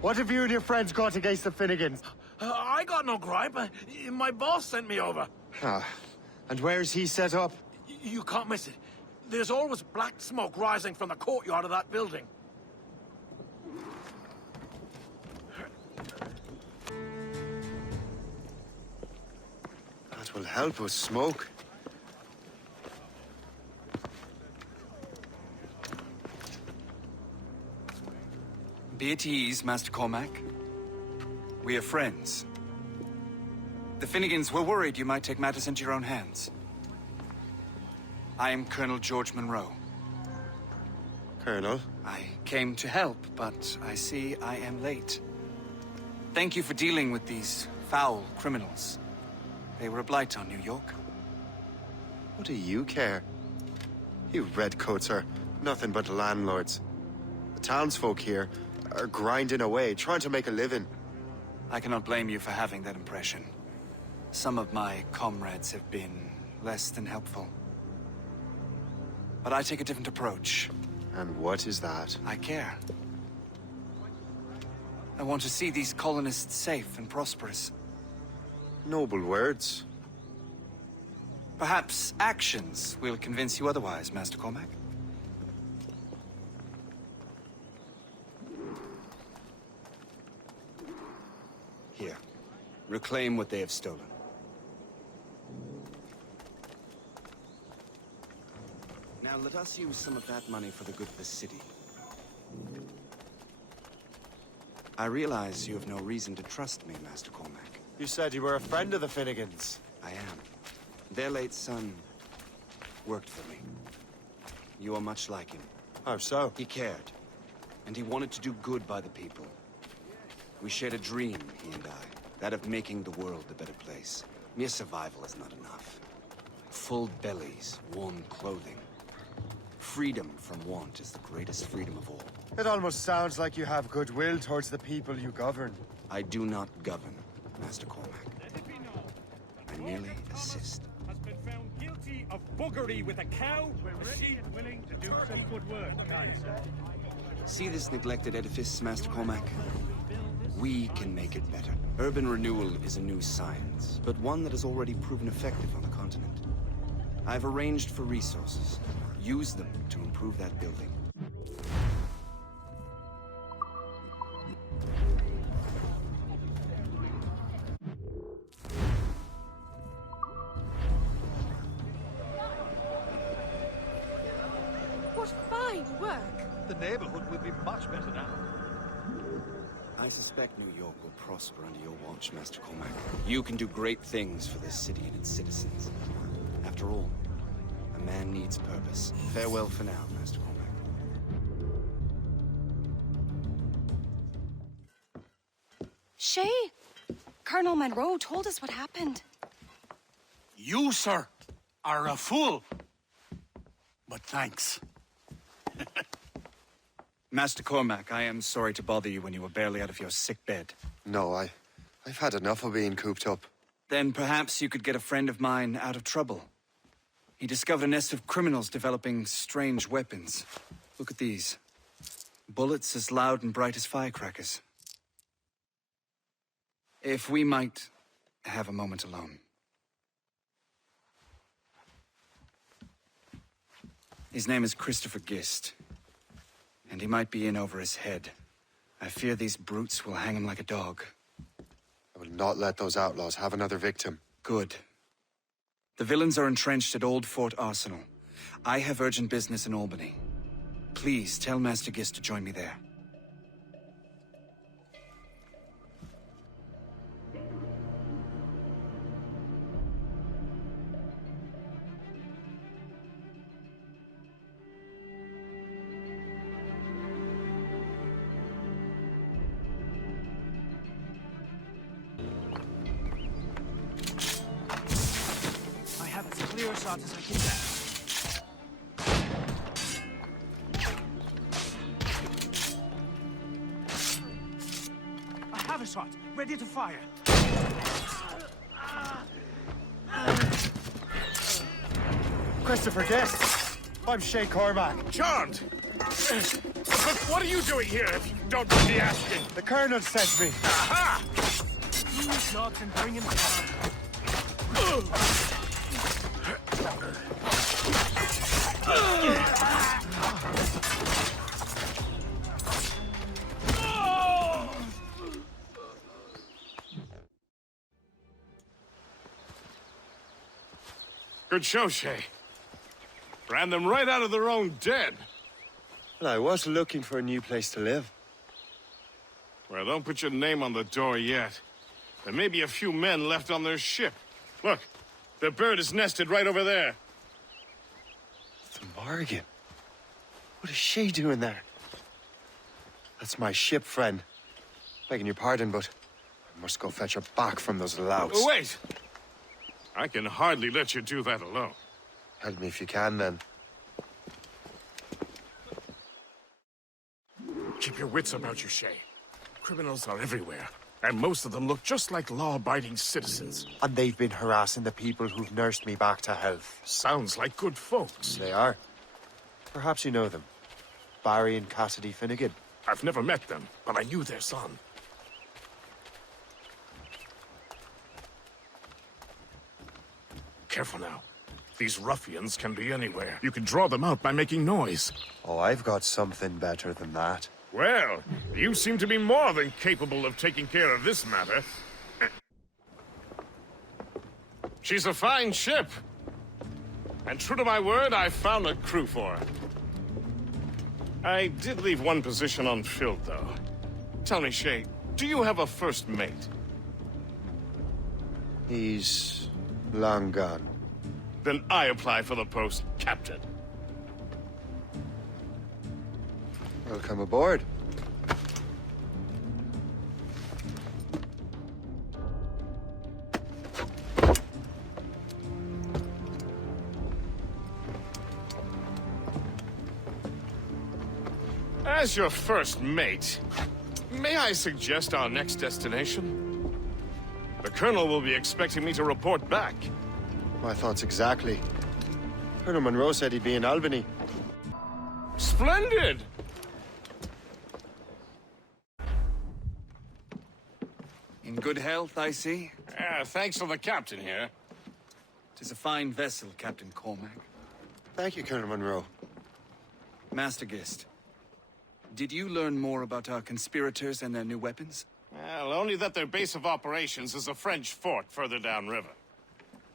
What have you and your friends got against the Finnegans? I got no gripe. My boss sent me over. Ah, and where's he set up? You can't miss it. There's always black smoke rising from the courtyard of that building. That will help us smoke. Be at ease, Master Cormac. We are friends. The Finnegans were worried you might take matters into your own hands. I am Colonel George Monroe. Colonel? I came to help, but I see I am late. Thank you for dealing with these foul criminals. They were a blight on New York. What do you care? You redcoats are nothing but landlords. The townsfolk here are grinding away, trying to make a living. I cannot blame you for having that impression. Some of my comrades have been less than helpful. But I take a different approach. And what is that? I care. I want to see these colonists safe and prosperous. Noble words. Perhaps actions will convince you otherwise, Master Cormac. Here. Reclaim what they have stolen. Now let us use some of that money for the good of the city. I realize you have no reason to trust me, Master Cormac. You said you were a friend of the Finnegans. I am. Their late son worked for me. You are much like him. How so? He cared, and he wanted to do good by the people. We shared a dream, he and I, that of making the world a better place. Mere survival is not enough. Full bellies, warm clothing. Freedom from want is the greatest freedom of all. It almost sounds like you have goodwill towards the people you govern. I do not govern, Master Cormac. I merely assist. Has been found guilty of buggery with a cow. We're ready and willing to do some good work, kind sir. See this neglected edifice, Master Cormac? We can make it better. Urban renewal is a new science, but one that has already proven effective on the continent. I've arranged for resources. Use them to improve that building. The neighborhood will be much better now. I suspect New York will prosper under your watch, Master Cormac. You can do great things for this city and its citizens. After all, a man needs purpose. Farewell for now, Master Cormac. Shay, Colonel Monroe told us what happened. You, sir, are a fool. But thanks. Master Cormac, I am sorry to bother you when you were barely out of your sick bed. No, I've had enough of being cooped up. Then perhaps you could get a friend of mine out of trouble. He discovered a nest of criminals developing strange weapons. Look at these. Bullets as loud and bright as firecrackers. If we might have a moment alone. His name is Christopher Gist. And he might be in over his head. I fear these brutes will hang him like a dog. I will not let those outlaws have another victim. Good. The villains are entrenched at Old Fort Arsenal. I have urgent business in Albany. Please tell Master Gist to join me there. Clear shot as I can get. I have a shot, ready to fire. Christopher Guest. I'm Shay Cormac. Charmed! But what are you doing here, if you don't mind me asking? The Colonel sent me. Aha! 2 shots and bring him down. Good show, Shay. Ran them right out of their own den. Well, I was looking for a new place to live. Well, don't put your name on the door yet. There may be a few men left on their ship. Look, the bird is nested right over there. The Morgan. What is she doing there? That's my ship, friend. Begging your pardon, but I must go fetch her back from those louts. Oh, wait! I can hardly let you do that alone. Help me if you can, then. Keep your wits about you, Shay. Criminals are everywhere, and most of them look just like law-abiding citizens. And they've been harassing the people who've nursed me back to health. Sounds like good folks. They are. Perhaps you know them. Barry and Cassidy Finnegan. I've never met them, but I knew their son. Careful now. These ruffians can be anywhere. You can draw them out by making noise. Oh, I've got something better than that. Well, you seem to be more than capable of taking care of this matter. She's a fine ship. And true to my word, I found a crew for her. I did leave one position unfilled, though. Tell me, Shay, do you have a first mate? He's long gone. Then I apply for the post, Captain. Welcome aboard. As your first mate, may I suggest our next destination? The Colonel will be expecting me to report back. My thoughts exactly. Colonel Monroe said he'd be in Albany. Splendid! In good health, I see. Thanks to the captain here. 'Tis a fine vessel, Captain Cormac. Thank you, Colonel Monroe. Master Gist, did you learn more about our conspirators and their new weapons? Well, only that their base of operations is a French fort further downriver.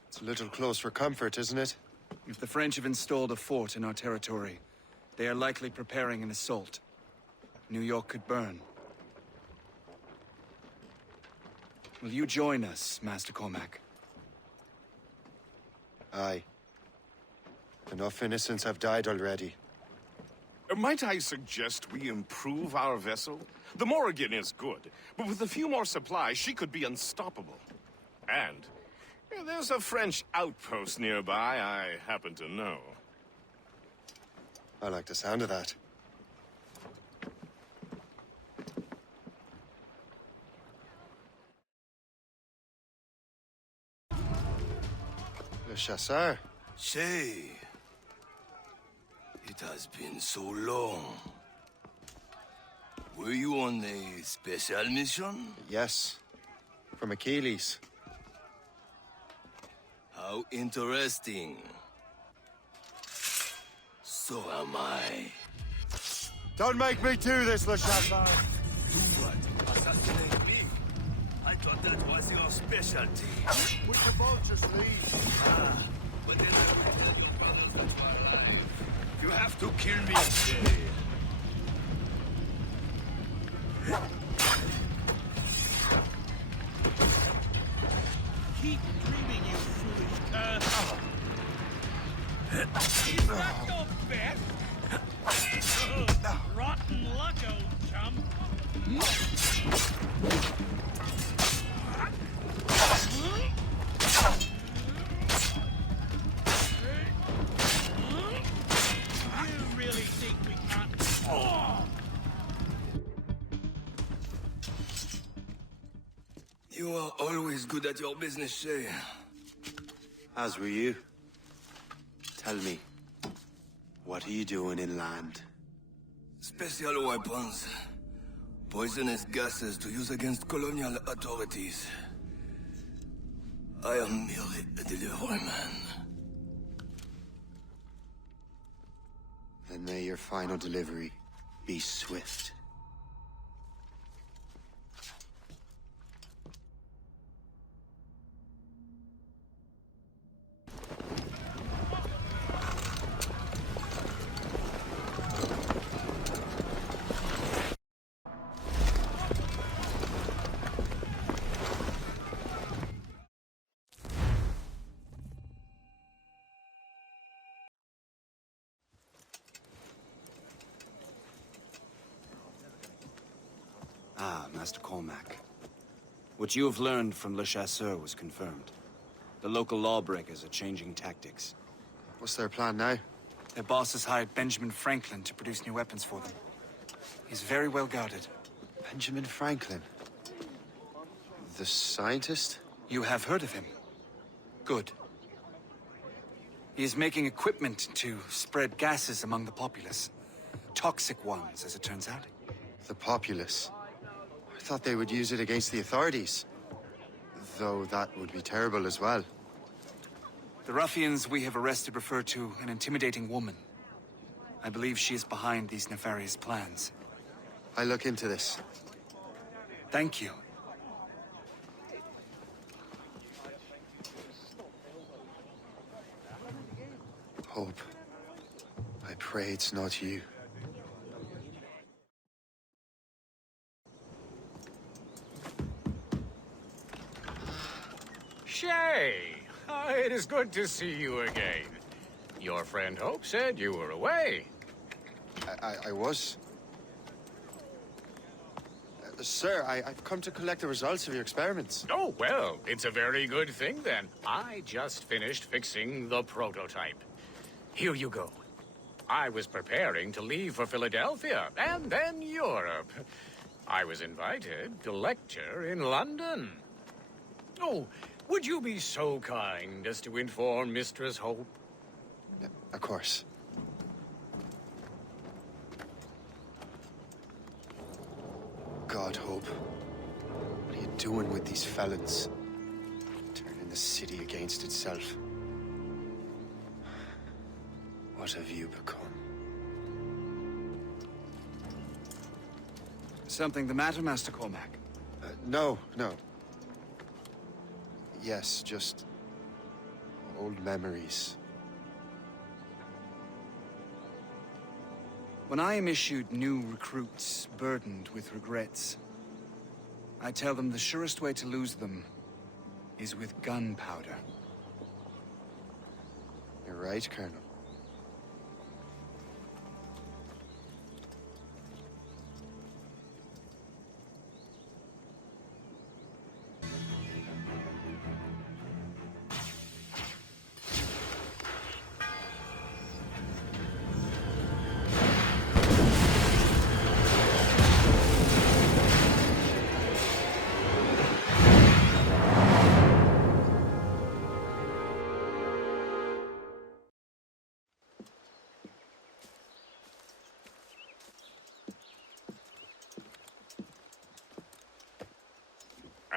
It's a little close for comfort, isn't it? If the French have installed a fort in our territory, They are likely preparing an assault. New York could burn. Will you join us, Master Cormac? Aye. Enough innocents have died already. Might I suggest we improve our vessel? The Morrigan is good, but with a few more supplies, she could be unstoppable. And there's a French outpost nearby I happen to know. I like the sound of that. Le Chasseur. Shay. It has been so long. Were you on a special mission? Yes. From Achilles. How interesting. So am I. Don't make me do this, Le Chasseur! Do what? Assassinate me? I thought that was your specialty. We can both just leave. Ah, but then I will tell your brothers that you are alive. You have to kill me, Shay. Keep dreaming, you foolish cur. Is that your best? Rotten luck, old chum. You really think we can't... You are always good at your business, Shay. As were you. Tell me, what are you doing inland? Special weapons. Poisonous gases to use against colonial authorities. I am merely a delivery man. Then may your final delivery be swift. Ah, Master Cormac. What you have learned from Le Chasseur was confirmed. The local lawbreakers are changing tactics. What's their plan now? Their boss has hired Benjamin Franklin to produce new weapons for them. He's very well guarded. Benjamin Franklin? The scientist? You have heard of him? Good. He is making equipment to spread gases among the populace. Toxic ones, as it turns out. The populace? I thought they would use it against the authorities. Though that would be terrible as well. The ruffians we have arrested refer to an intimidating woman. I believe she is behind these nefarious plans. I'll look into this. Thank you. Hope. I pray it's not you. Shay! It is good to see you again. Your friend Hope said you were away. I was. Sir, I've come to collect the results of your experiments. Oh, well, it's a very good thing then. I just finished fixing the prototype. Here you go. I was preparing to leave for Philadelphia, and then Europe. I was invited to lecture in London. Oh, would you be so kind as to inform Mistress Hope? Of course. God, Hope. What are you doing with these felons? Turning the city against itself. What have you become? Something the matter, Master Cormac? No. Yes, just old memories. When I am issued new recruits burdened with regrets, I tell them the surest way to lose them is with gunpowder. You're right, Colonel.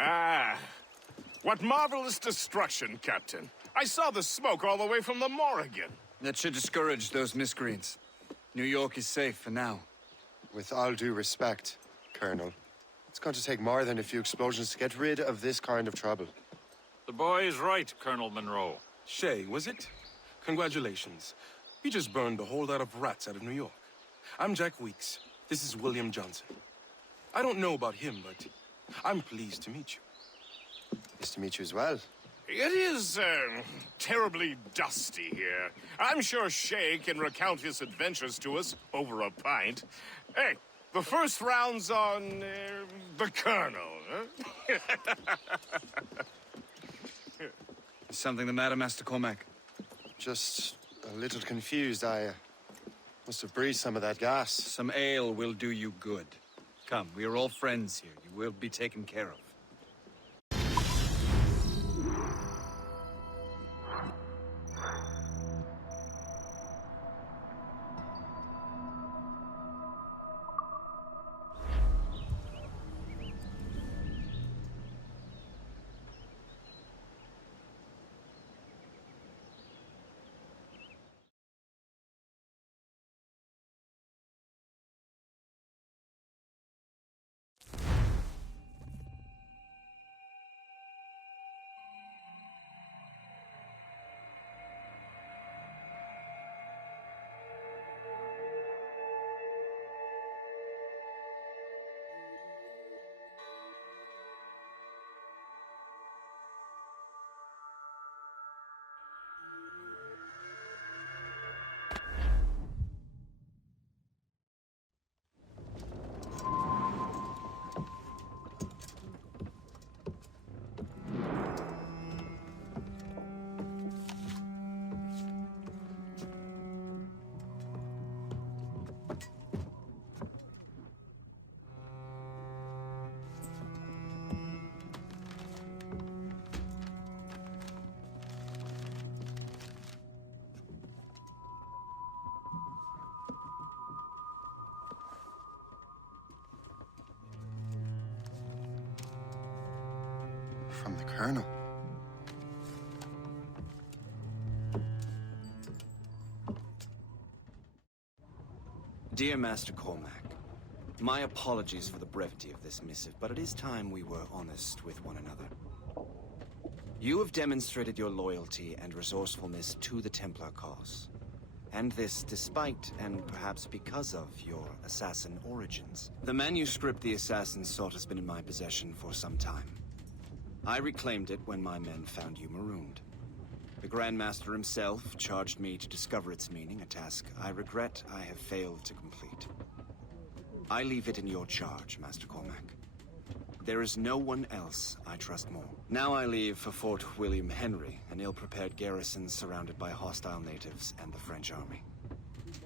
Ah, what marvelous destruction, Captain. I saw the smoke all the way from the Morrigan. That should discourage those miscreants. New York is safe for now. With all due respect, Colonel, it's going to take more than a few explosions to get rid of this kind of trouble. The boy is right, Colonel Monroe. Shay, was it? Congratulations. You just burned a whole lot of rats out of New York. I'm Jack Weeks. This is William Johnson. I don't know about him, but I'm pleased to meet you. Nice to meet you as well. It is, terribly dusty here. I'm sure Shay can recount his adventures to us over a pint. Hey, the first round's on, the Colonel, huh? Is something the matter, Master Cormac? Just a little confused. I must have breathed some of that gas. Some ale will do you good. Come, we are all friends here. You will be taken care of. From the Colonel. Dear Master Cormac, my apologies for the brevity of this missive, but it is time we were honest with one another. You have demonstrated your loyalty and resourcefulness to the Templar cause. And this despite, and perhaps because of, your assassin origins. The manuscript the assassin sought has been in my possession for some time. I reclaimed it when my men found you marooned. The Grand Master himself charged me to discover its meaning, a task I regret I have failed to complete. I leave it in your charge, Master Cormac. There is no one else I trust more. Now I leave for Fort William Henry, an ill-prepared garrison surrounded by hostile natives and the French army.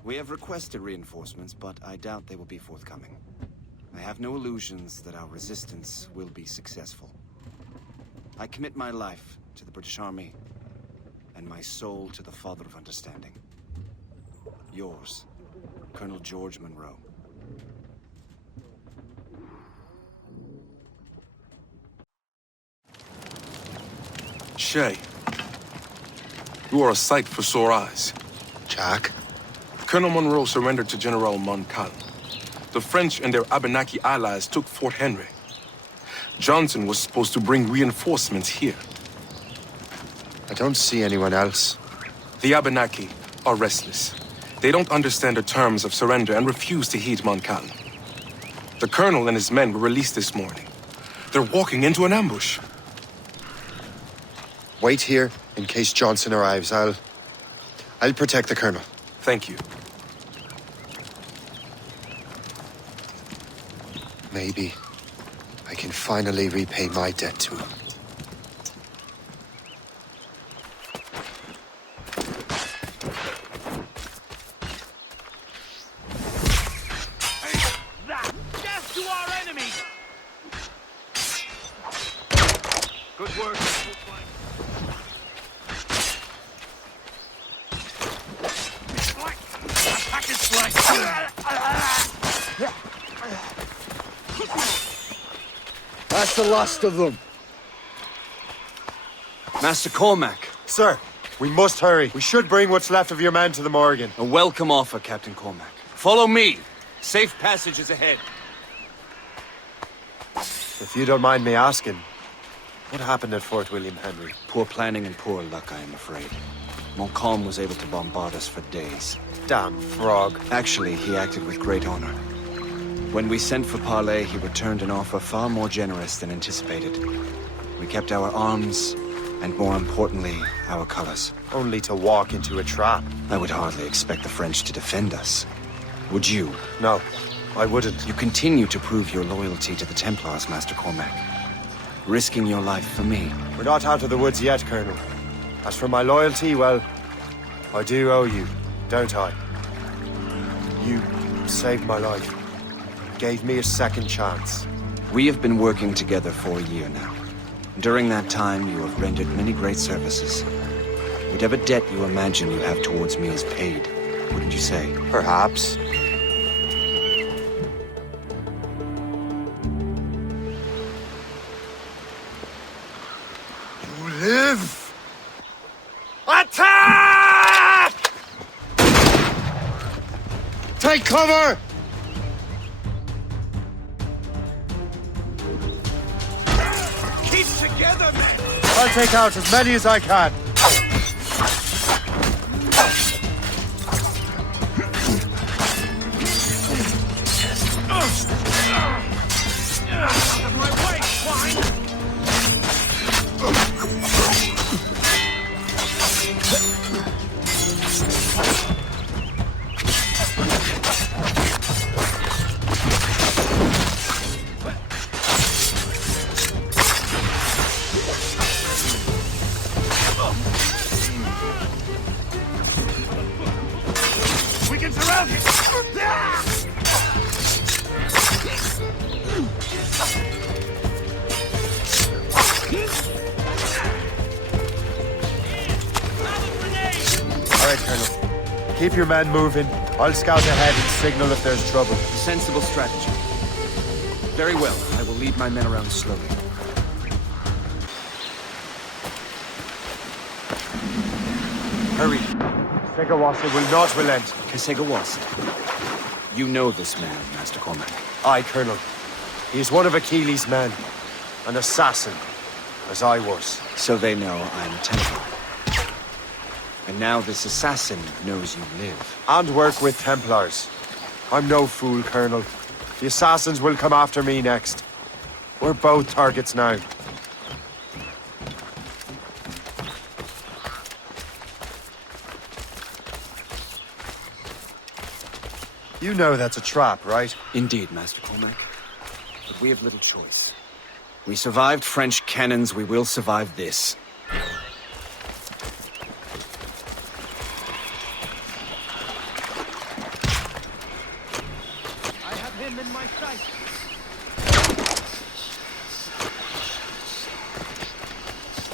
We have requested reinforcements, but I doubt they will be forthcoming. I have no illusions that our resistance will be successful. I commit my life to the British Army, and my soul to the Father of Understanding. Yours, Colonel George Monroe. Shay, you are a sight for sore eyes. Jack? Colonel Monroe surrendered to General Montcalm. The French and their Abenaki allies took Fort Henry. Johnson was supposed to bring reinforcements here. I don't see anyone else. The Abenaki are restless. They don't understand the terms of surrender and refuse to heed Montcalm. The colonel and his men were released this morning. They're walking into an ambush. Wait here in case Johnson arrives. I'll protect the colonel. Thank you. Maybe I can finally repay my debt to him. Death to our enemy! Good work. Attack is flank. That's the last of them. Master Cormac. Sir, we must hurry. We should bring what's left of your men to the Morgan. A welcome offer, Captain Cormac. Follow me. Safe passage is ahead. If you don't mind me asking, what happened at Fort William Henry? Poor planning and poor luck, I am afraid. Montcalm was able to bombard us for days. Damn frog. Actually, he acted with great honor. When we sent for parley, he returned an offer far more generous than anticipated. We kept our arms, and more importantly, our colors. Only to walk into a trap. I would hardly expect the French to defend us. Would you? No, I wouldn't. You continue to prove your loyalty to the Templars, Master Cormac. Risking your life for me. We're not out of the woods yet, Colonel. As for my loyalty, well, I do owe you, don't I? You saved my life. Gave me a second chance. We have been working together for a year now. During that time, you have rendered many great services. Whatever debt you imagine you have towards me is paid, wouldn't you say? Perhaps. You live! Attack! Take cover! Keep together, men! I'll take out as many as I can. Out of my way, swine! We can surround it! All right, Colonel. Keep your men moving. I'll scout ahead and signal if there's trouble. A sensible strategy. Very well. I will lead my men around slowly. Hurry. Segawasa will not relent. Segawasa. You know this man, Master Cormac. Aye, Colonel. He is one of Achilles' men. An assassin, as I was. So they know I'm a Templar. And now this assassin knows you live. And work with Templars. I'm no fool, Colonel. The assassins will come after me next. We're both targets now. You know that's a trap, right? Indeed, Master Cormac. But we have little choice. We survived French cannons, we will survive this. I have him in my sight.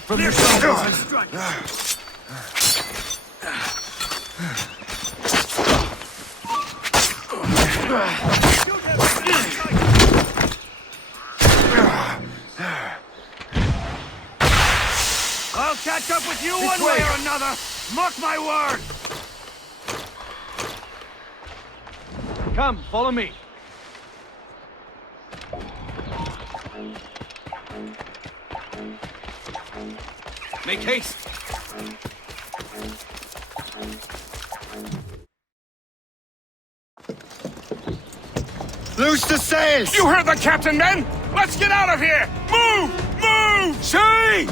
From your shoulders and strike. I'll catch up with you one way or another! Mark my word! Come, follow me. Make haste! Loose the sails! You heard the captain, men! Let's get out of here! Move! Move! Shay!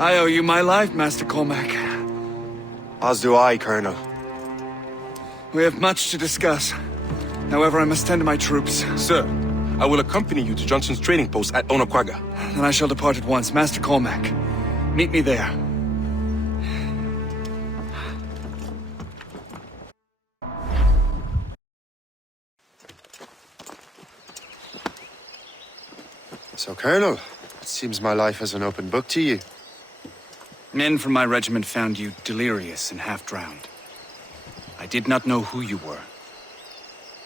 I owe you my life, Master Cormac. As do I, Colonel. We have much to discuss. However, I must tend to my troops. Sir, I will accompany you to Johnson's trading post at Onakwaga. Then I shall depart at once. Master Cormac, meet me there. So, Colonel, it seems my life is an open book to you. Men from my regiment found you delirious and half-drowned. I did not know who you were.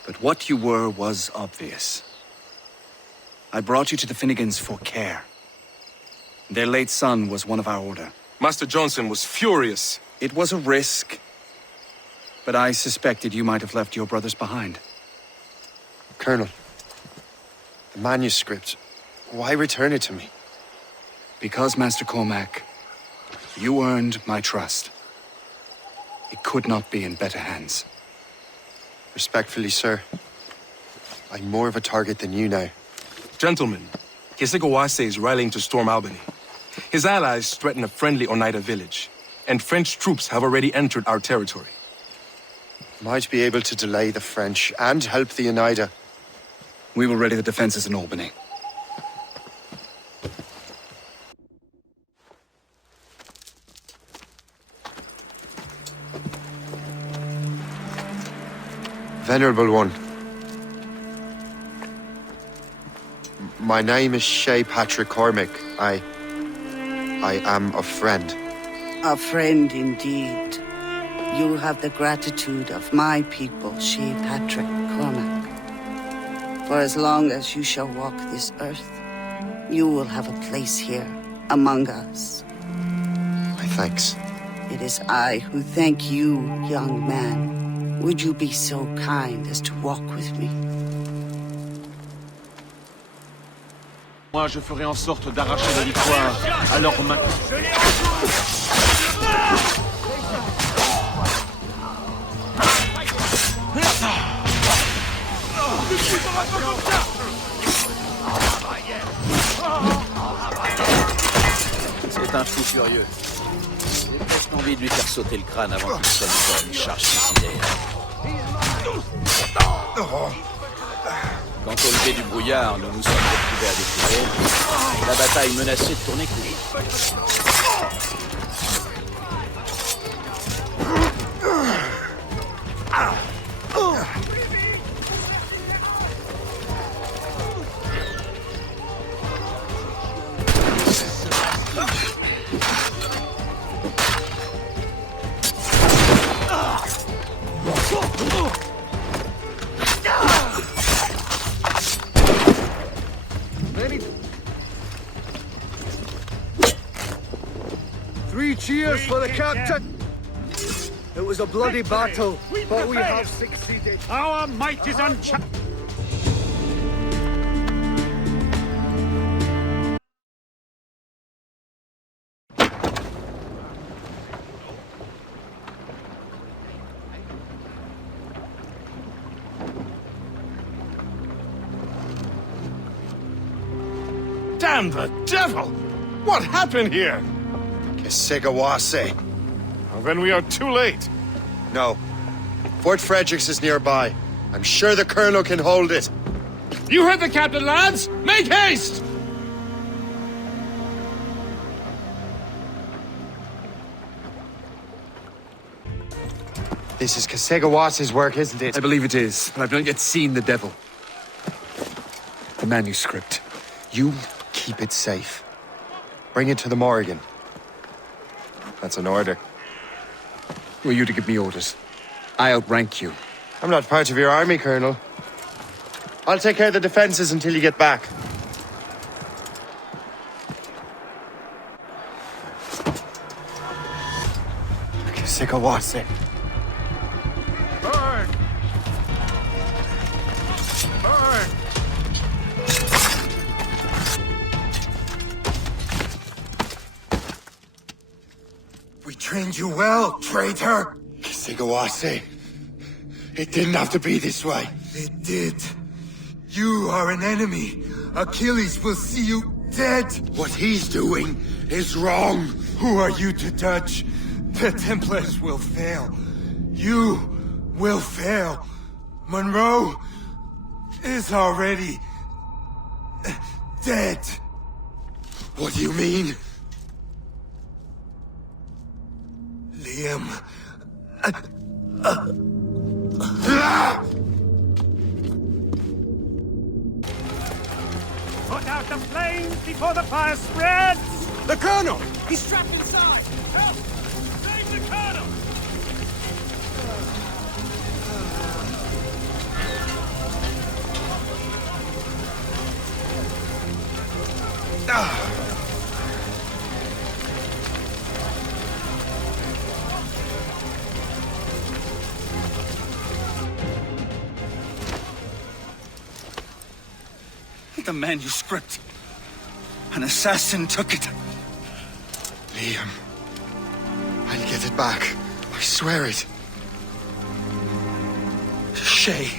But what you were was obvious. I brought you to the Finnegans for care. Their late son was one of our order. Master Johnson was furious. It was a risk. But I suspected you might have left your brothers behind. Colonel, the manuscript, why return it to me? Because, Master Cormac, you earned my trust. It could not be in better hands. Respectfully, sir, I'm more of a target than you now. Gentlemen, Kesegawase is rallying to storm Albany. His allies threaten a friendly Oneida village, and French troops have already entered our territory. Might be able to delay the French and help the Oneida. We will ready the defenses in Albany. Venerable one, my name is Shay Patrick Cormac. I am a friend. A friend indeed. You have the gratitude of my people, Shay Patrick Cormac. For as long as you shall walk this earth, you will have a place here, among us. My thanks. It is I who thank you, young man. Would you be so kind as to walk with me? Moi, je ferai en sorte d'arracher la victoire à leurs mains. C'est un fou furieux. J'ai presque envie de lui faire sauter le crâne avant qu'il sonne encore une charge suicidaire. Quant au lever du brouillard, nous nous sommes retrouvés à découvrir. La bataille menaçait de tourner court. Three cheers for the captain! It was a bloody battle, but we have succeeded. Our might is unchecked. Damn the devil! What happened here? Kesegawase. Well, then we are too late. No. Fort Fredericks is nearby. I'm sure the Colonel can hold it. You heard the captain, lads! Make haste! This is Kesegawase's work, isn't it? I believe it is, but I've not yet seen the devil. The manuscript. You keep it safe. Bring it to the Morrigan. That's an order. Who are you to give me orders? I outrank you. I'm not part of your army, Colonel. I'll take care of the defenses until you get back. Kesekawase. Burn! Burn! We trained you well, traitor! Sigawase. It didn't have to be this way. It did. You are an enemy. Achilles will see you dead. What he's doing is wrong. Who are you to judge? The Templars will fail. You will fail. Monroe is already dead. What do you mean? Liam. Put out the flames before the fire spreads! The Colonel! He's trapped inside! Help! Save the Colonel! The manuscript. An assassin took it. Liam. I'll get it back. I swear it. Shay.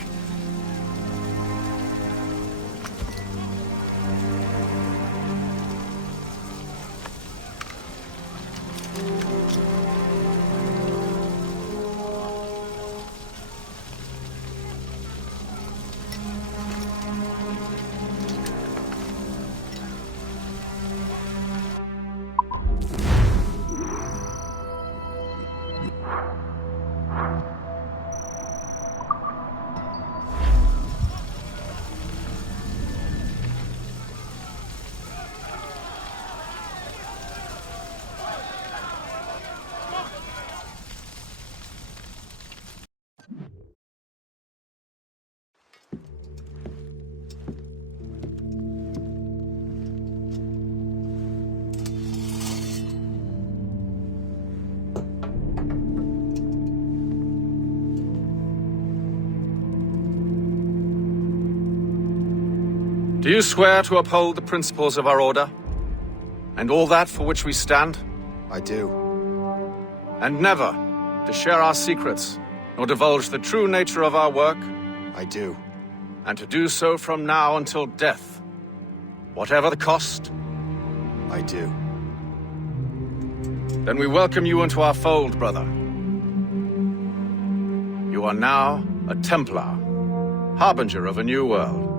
Do you swear to uphold the principles of our order? And all that for which we stand? I do. And never to share our secrets, nor divulge the true nature of our work? I do. And to do so from now until death, whatever the cost? I do. Then we welcome you into our fold, brother. You are now a Templar, harbinger of a new world.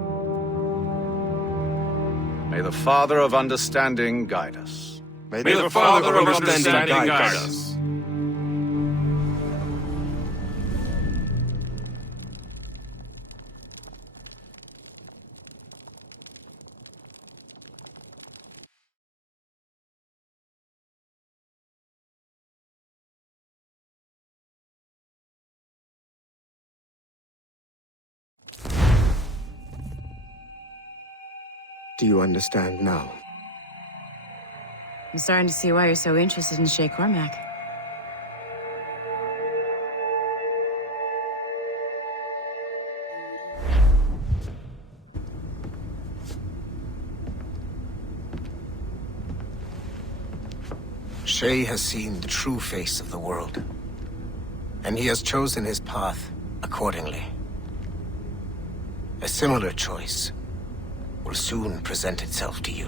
May the Father of Understanding guide us. May the Father of Understanding guide us. Do you understand now? I'm starting to see why you're so interested in Shay Cormac. Shay has seen the true face of the world, and he has chosen his path accordingly. A similar choice will soon present itself to you.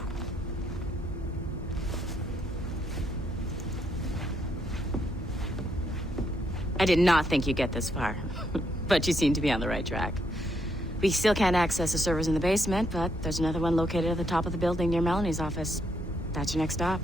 I did not think you'd get this far, but you seem to be on the right track. We still can't access the servers in the basement, but there's another one located at the top of the building near Melanie's office. That's your next stop.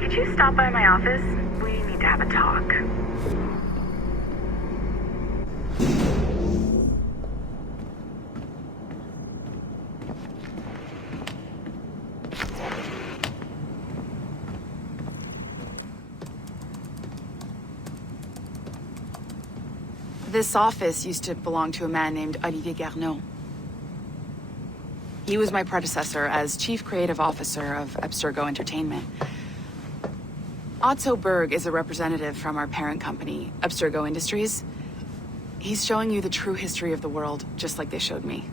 Could you stop by my office? We need to have a talk. This office used to belong to a man named Olivier Garneau. He was my predecessor as Chief Creative Officer of Abstergo Entertainment. Otto Berg is a representative from our parent company, Abstergo Industries. He's showing you the true history of the world, just like they showed me.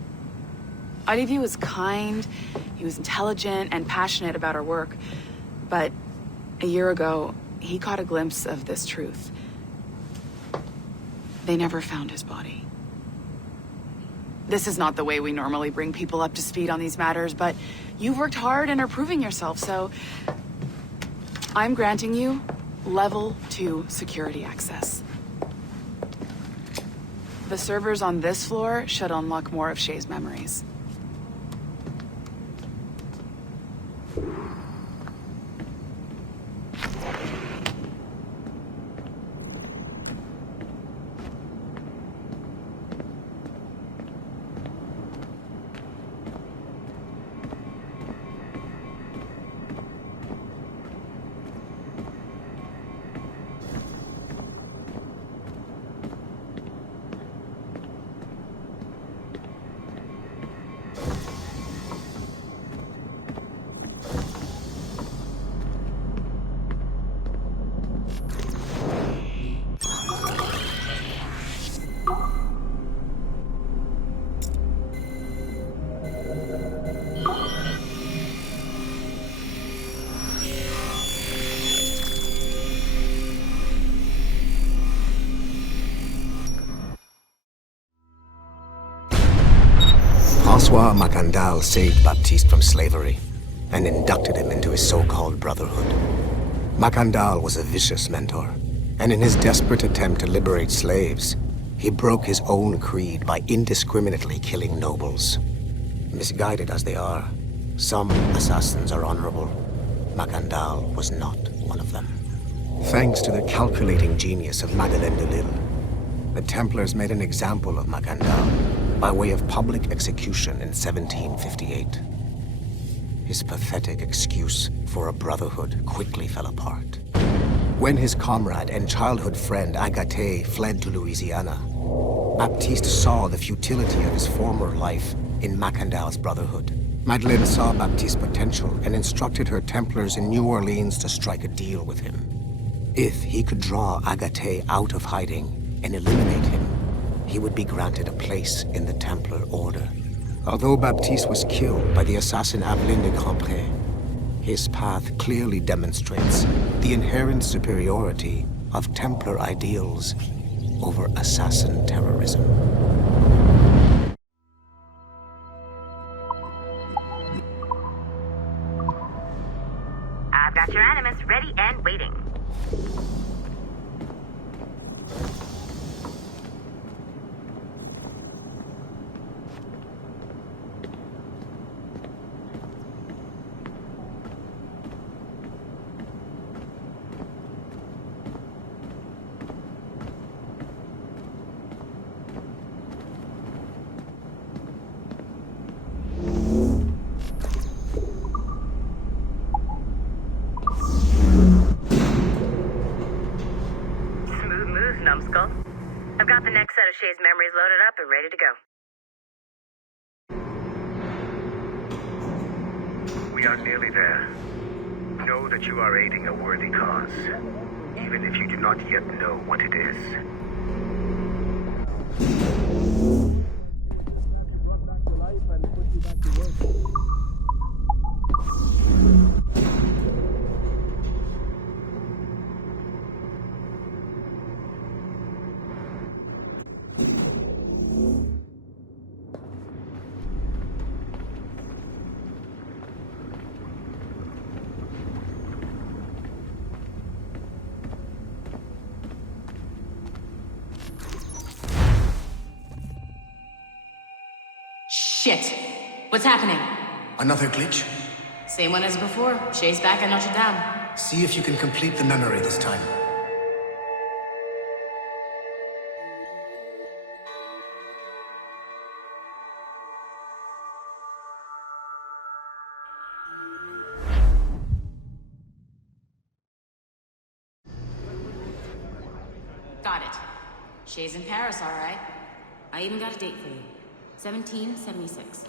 Olivier was kind, he was intelligent and passionate about our work, but a year ago, he caught a glimpse of this truth. They never found his body. This is not the way we normally bring people up to speed on these matters, but you've worked hard and are proving yourself, so I'm granting you Level 2 security access. The servers on this floor should unlock more of Shay's memories. François Macandal saved Baptiste from slavery and inducted him into his so-called brotherhood. Macandal was a vicious mentor, and in his desperate attempt to liberate slaves, he broke his own creed by indiscriminately killing nobles. Misguided as they are, some assassins are honorable. Macandal was not one of them. Thanks to the calculating genius of Madeleine de Lille, the Templars made an example of Macandal by way of public execution in 1758. His pathetic excuse for a brotherhood quickly fell apart. When his comrade and childhood friend Agathe fled to Louisiana, Baptiste saw the futility of his former life in Macandal's brotherhood. Madeleine saw Baptiste's potential and instructed her Templars in New Orleans to strike a deal with him. If he could draw Agathe out of hiding and eliminate him, he would be granted a place in the Templar Order. Although Baptiste was killed by the assassin Aveline de Grandpré, his path clearly demonstrates the inherent superiority of Templar ideals over assassin terrorism. I've got your animus ready and waiting. Numbskull. I've got the next set of Shay's memories loaded up and ready to go. We are nearly there. Know that you are aiding a worthy cause, even if you do not yet know what it is. Shit. What's happening? Another glitch? Same one as before. Shay's back at Notre Dame. See if you can complete the memory this time. Got it. Shay's in Paris, all right. I even got a date for you. 1776.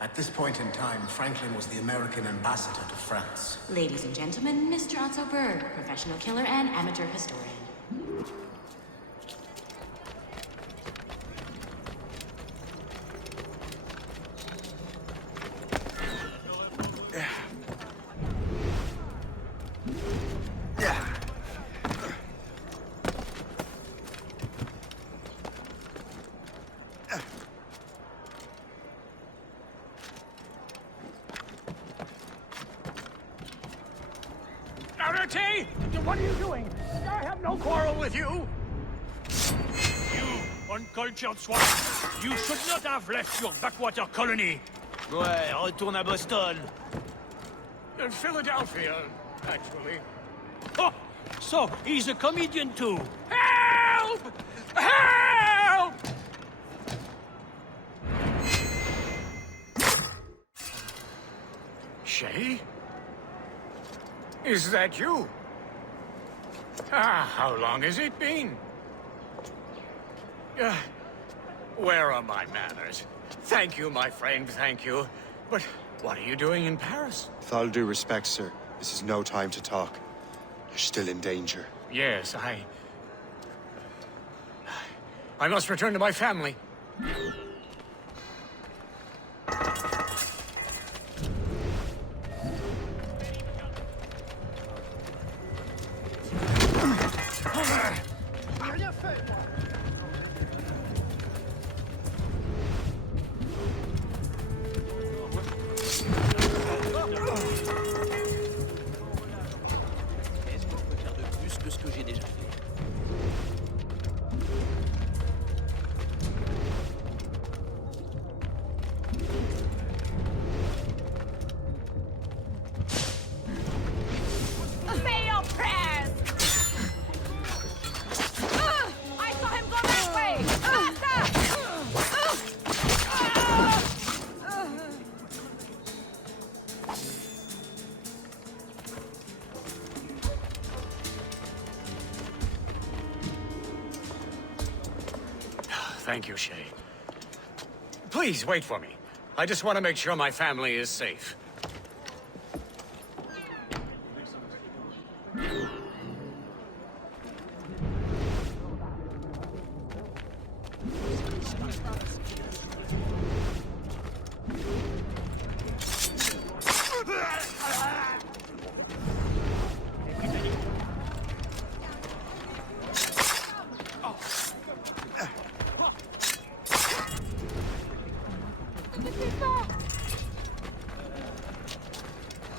At this point in time, Franklin was the American ambassador to France. Ladies and gentlemen, Mr. Otto Berg, professional killer and amateur historian. Arate! What are you doing? I have no quarrel with you! You uncultured swine! You should not have left your backwater colony! Ouais, retourne à Boston! Philadelphia, actually. Oh! So, he's a comedian too! Help! Help! Shay? Is that you? How long has it been? Where are my manners? Thank you, my friend, thank you. But what are you doing in Paris? With all due respect, sir, this is no time to talk. You're still in danger. Yes, I must return to my family. Thank you, Shay. Please, wait for me. I just want to make sure my family is safe.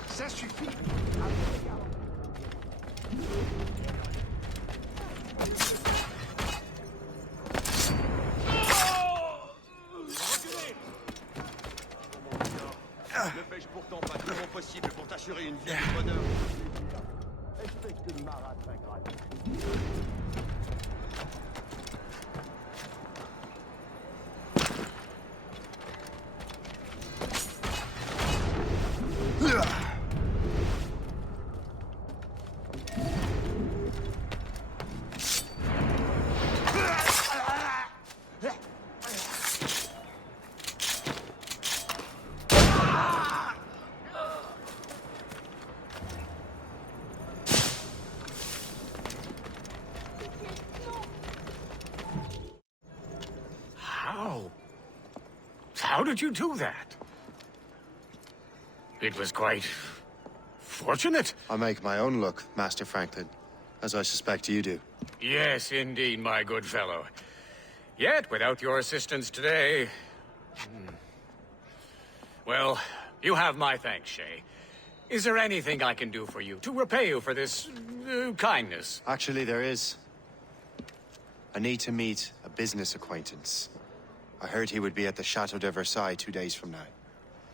Ça suffit. Ne fais-je pourtant pas tout mon possible pour t'assurer une vie de bonheur? Espèce de marâtre ingrate. How did you do that? It was quite fortunate. I make my own luck, Master Franklin, as I suspect you do. Yes, indeed, my good fellow. Yet, without your assistance today... Well, you have my thanks, Shay. Is there anything I can do for you, to repay you for this kindness? Actually, there is. I need to meet a business acquaintance. I heard he would be at the Chateau de Versailles 2 days from now.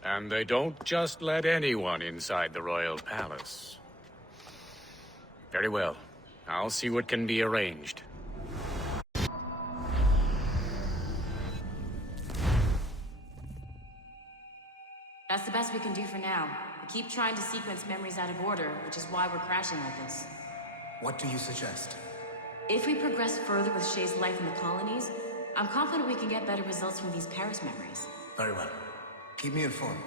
And they don't just let anyone inside the royal palace. Very well. I'll see what can be arranged. That's the best we can do for now. We keep trying to sequence memories out of order, which is why we're crashing like this. What do you suggest? If we progress further with Shay's life in the colonies, I'm confident we can get better results from these Paris memories. Very well. Keep me informed.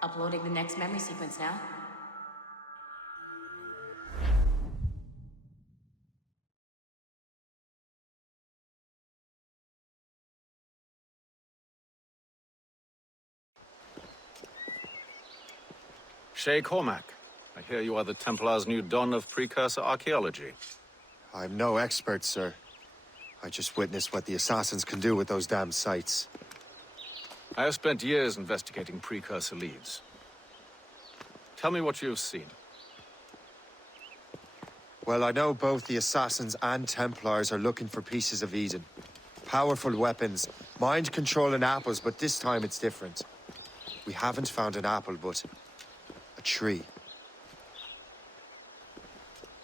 Uploading the next memory sequence now. Shay Cormac, I hear you are the Templars' new don of precursor archaeology. I'm no expert, sir. I just witnessed what the assassins can do with those damn sites. I have spent years investigating precursor leads. Tell me what you have seen. Well, I know both the assassins and Templars are looking for pieces of Eden. Powerful weapons, mind-controlling apples, but this time it's different. We haven't found an apple, but a tree.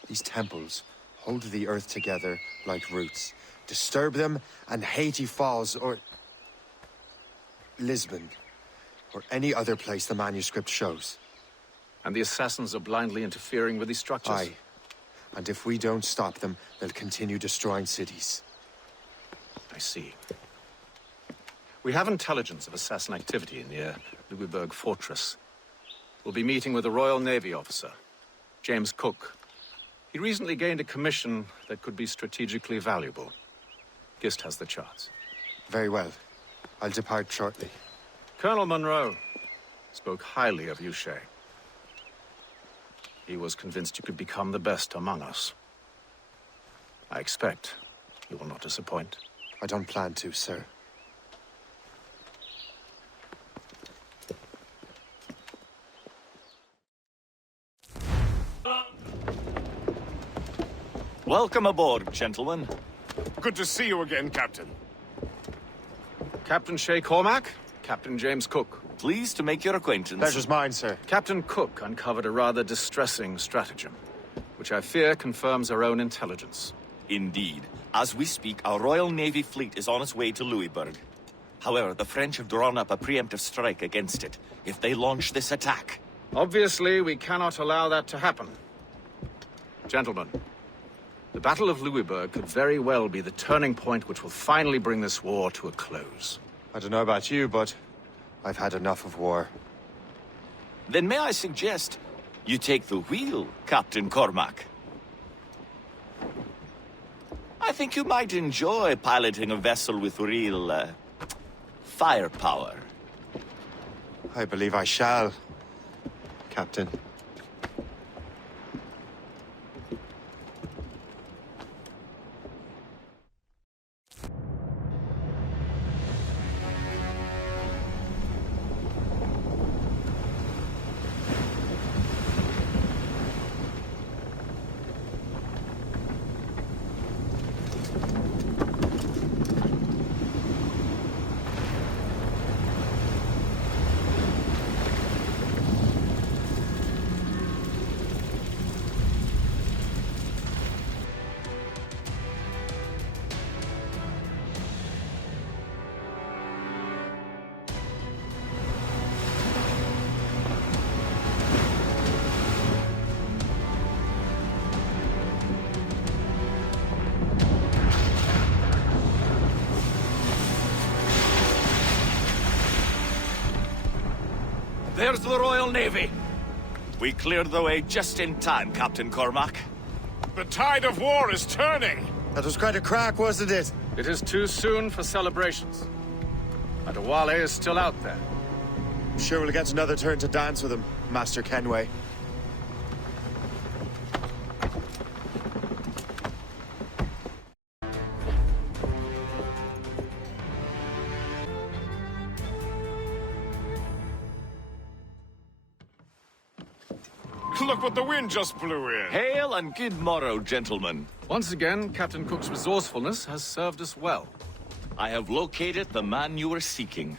These temples hold the earth together like roots. Disturb them, and Haiti falls, or Lisbon, or any other place the manuscript shows. And the assassins are blindly interfering with these structures? Aye. And if we don't stop them, they'll continue destroying cities. I see. We have intelligence of assassin activity near Louisburg Fortress. We'll be meeting with a Royal Navy officer, James Cook. He recently gained a commission that could be strategically valuable. Gist has the charts. Very well. I'll depart shortly. Colonel Monroe spoke highly of you, Shay. He was convinced you could become the best among us. I expect you will not disappoint. I don't plan to, sir. Welcome aboard, gentlemen. Good to see you again, Captain. Captain Shay Cormac, Captain James Cook. Pleased to make your acquaintance. Pleasure's mine, sir. Captain Cook uncovered a rather distressing stratagem, which I fear confirms our own intelligence. Indeed. As we speak, our Royal Navy fleet is on its way to Louisburg. However, the French have drawn up a preemptive strike against it if they launch this attack. Obviously, we cannot allow that to happen. Gentlemen, the Battle of Louisburg could very well be the turning point which will finally bring this war to a close. I don't know about you, but I've had enough of war. Then may I suggest you take the wheel, Captain Cormac? I think you might enjoy piloting a vessel with real, firepower. I believe I shall, Captain. There's the Royal Navy. We cleared the way just in time, Captain Cormac. The tide of war is turning. That was quite a crack, wasn't it? It is too soon for celebrations. Adewale is still out there. I'm sure we'll get another turn to dance with him, Master Kenway. Look what the wind just blew in. Hail and good morrow, gentlemen. Once again, Captain Cook's resourcefulness has served us well. I have located the man you were seeking.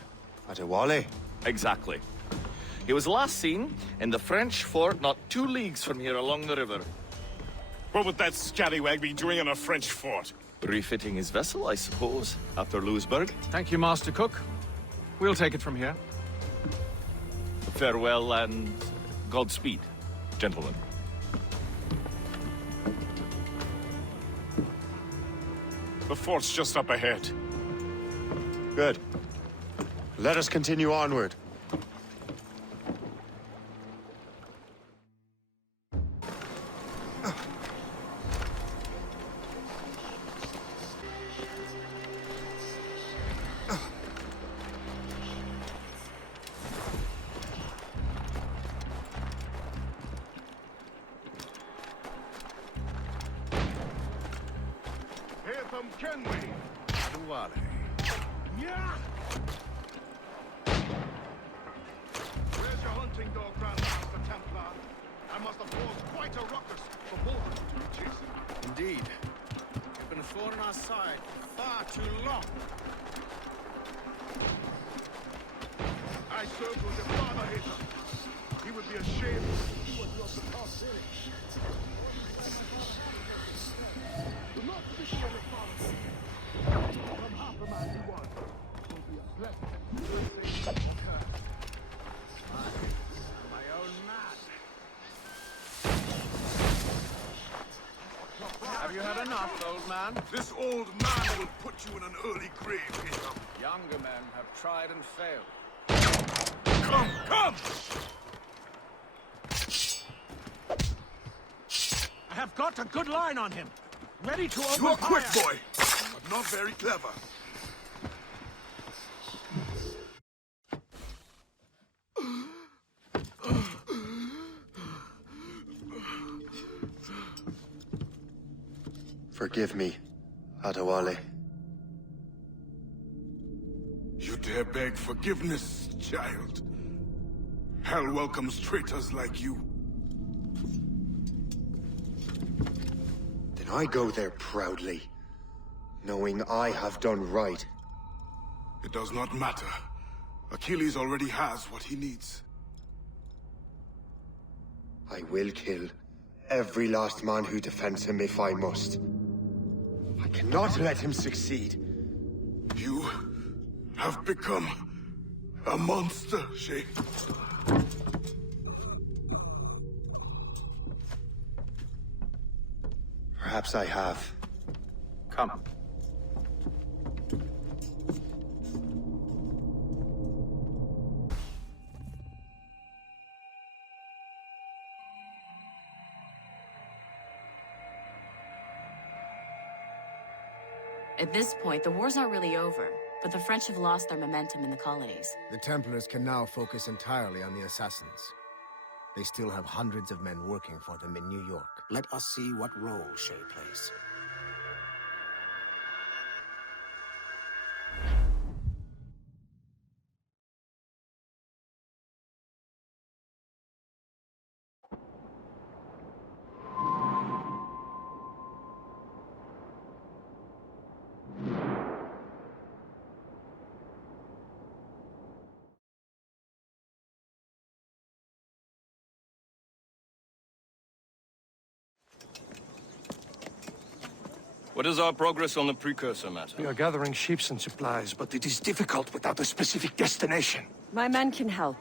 Adewale? Exactly. He was last seen in the French fort not 2 leagues from here along the river. What would that scallywag be doing in a French fort? Refitting his vessel, I suppose, after Louisburg. Thank you, Master Cook. We'll take it from here. Farewell and Godspeed, gentlemen. The fort's just up ahead. Good. Let us continue onward. Here from Kenway. Aduale. Yeah! Where's your hunting dog, Grandmaster Templar? I must have caused quite a ruckus for both of you to be chasing. Indeed. You've been thorn on our side for far too long. I served with your father, hater. He would be ashamed to see what you have become. Do not speak of your father. From half a man he was. Will be a blessing. My own man. Have you had enough, old man? This old man will put you in an early grave, hater. Younger men have tried and failed. Come, come! I have got a good line on him. Ready to open You are fire. quick, boy, but not very clever. Forgive me, Adewale. You dare beg forgiveness, child? Hell welcomes traitors like you. Then I go there proudly, knowing I have done right. It does not matter. Achilles already has what he needs. I will kill every last man who defends him if I must. I cannot let him succeed. You have become a monster, Shay. Perhaps I have. Come. At this point, the war's not really over, but the French have lost their momentum in the colonies. The Templars can now focus entirely on the assassins. They still have hundreds of men working for them in New York. Let us see what role Shay plays. What is our progress on the precursor matter? We are gathering ships and supplies, but it is difficult without a specific destination. My men can help.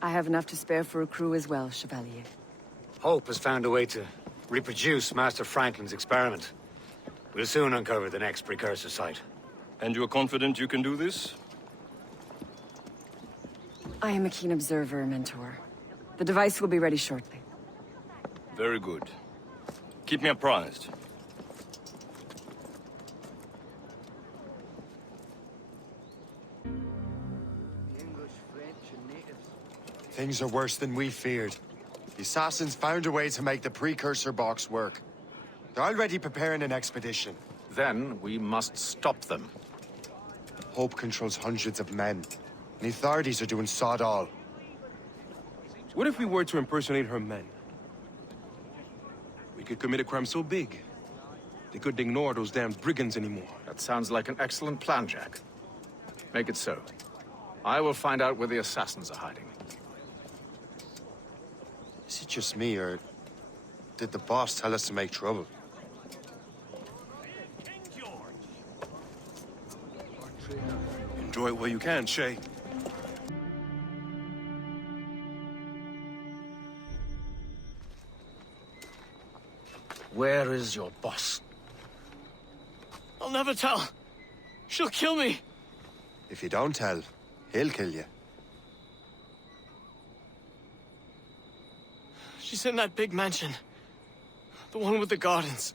I have enough to spare for a crew as well, Chevalier. Hope has found a way to reproduce Master Franklin's experiment. We'll soon uncover the next precursor site. And you're confident you can do this? I am a keen observer, Mentor. The device will be ready shortly. Very good. Keep me apprised. Things are worse than we feared. The assassins found a way to make the precursor box work. They're already preparing an expedition. Then we must stop them. Hope controls hundreds of men. And the authorities are doing sod all. What if we were to impersonate her men? We could commit a crime so big, they couldn't ignore those damn brigands anymore. That sounds like an excellent plan, Jack. Make it so. I will find out where the assassins are hiding. Is it just me, or did the boss tell us to make trouble? Enjoy it while you can, Shay. Where is your boss? I'll never tell. She'll kill me. If you don't tell, he'll kill you. She's in that big mansion. The one with the gardens.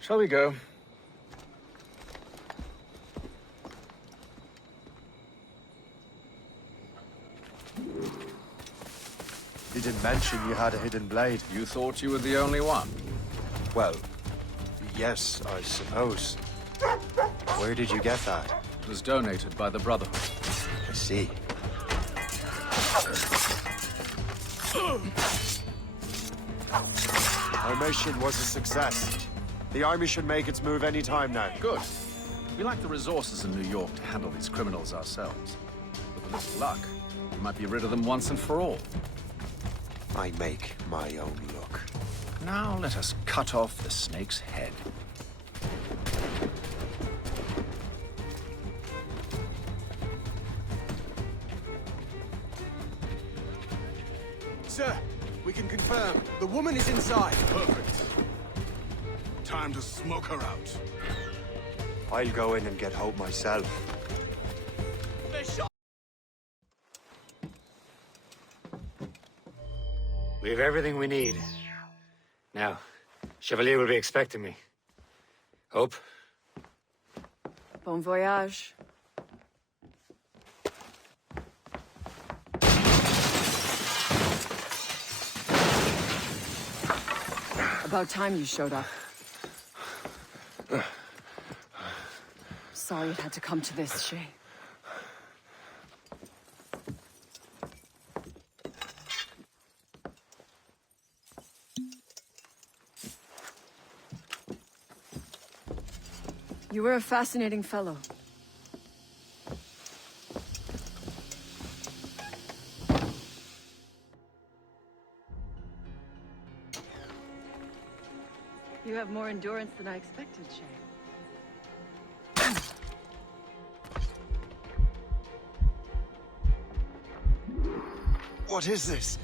Shall we go? You didn't mention you had a hidden blade. You thought you were the only one? Well, yes, I suppose. Where did you get that? It was donated by the Brotherhood. I see. Our mission was a success. The army should make its move any time now. Good. We lack the resources in New York to handle these criminals ourselves. With a little luck, we might be rid of them once and for all. I make my own luck. Now let us cut off the snake's head. Sir, we can confirm. The woman is inside. Perfect. Time to smoke her out. I'll go in and get Hope myself. We have everything we need. Now, Chevalier will be expecting me. Hope? Bon voyage. About time you showed up. Sorry it had to come to this, Shay. You were a fascinating fellow. You have more endurance than I expected, Shay. What is this?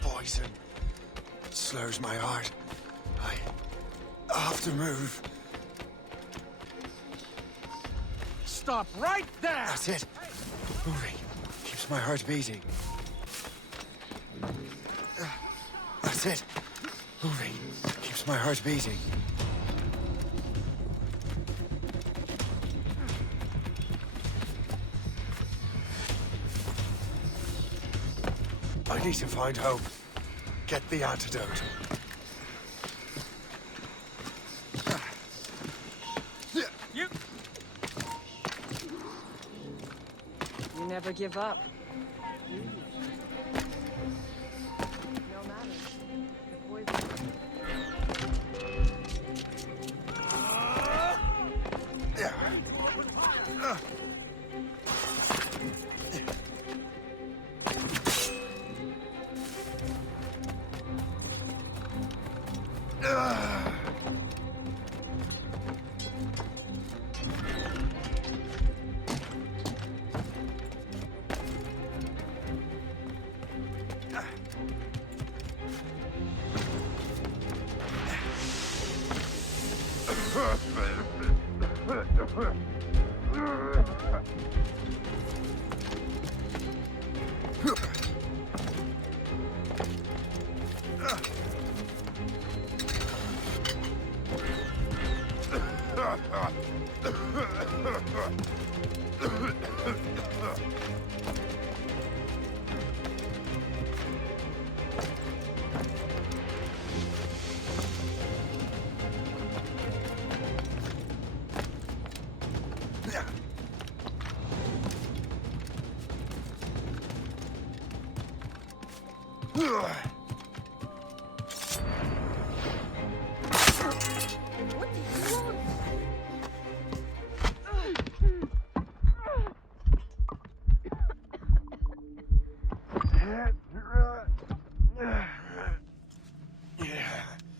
Poison. Slurs my heart. I have to move. Stop right there! That's it. Moving. Keeps my heart beating. That's it. Moving. Keeps my heart beating. I need to find Hope. Get the antidote. You never give up. No matter. The poison.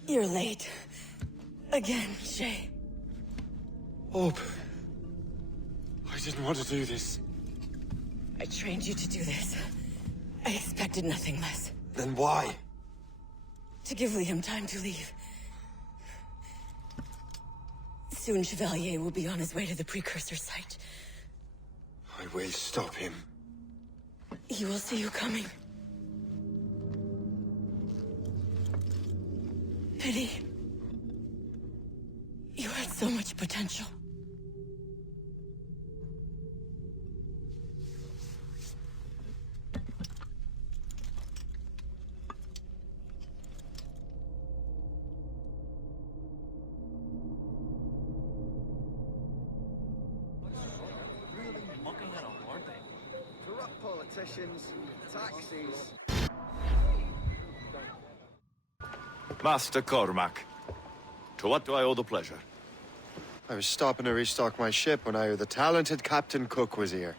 You're late. Again, Shay. Hope. I didn't want to do this. I trained you to do this. I expected nothing less. Then why? To give Liam time to leave. Soon Chevalier will be on his way to the precursor site. I will stop him. He will see you coming. Pity. You had so much potential. Corrupt politicians, taxis. Master Cormac, to what do I owe the pleasure? I was stopping to restock my ship when I heard the talented Captain Cook was here.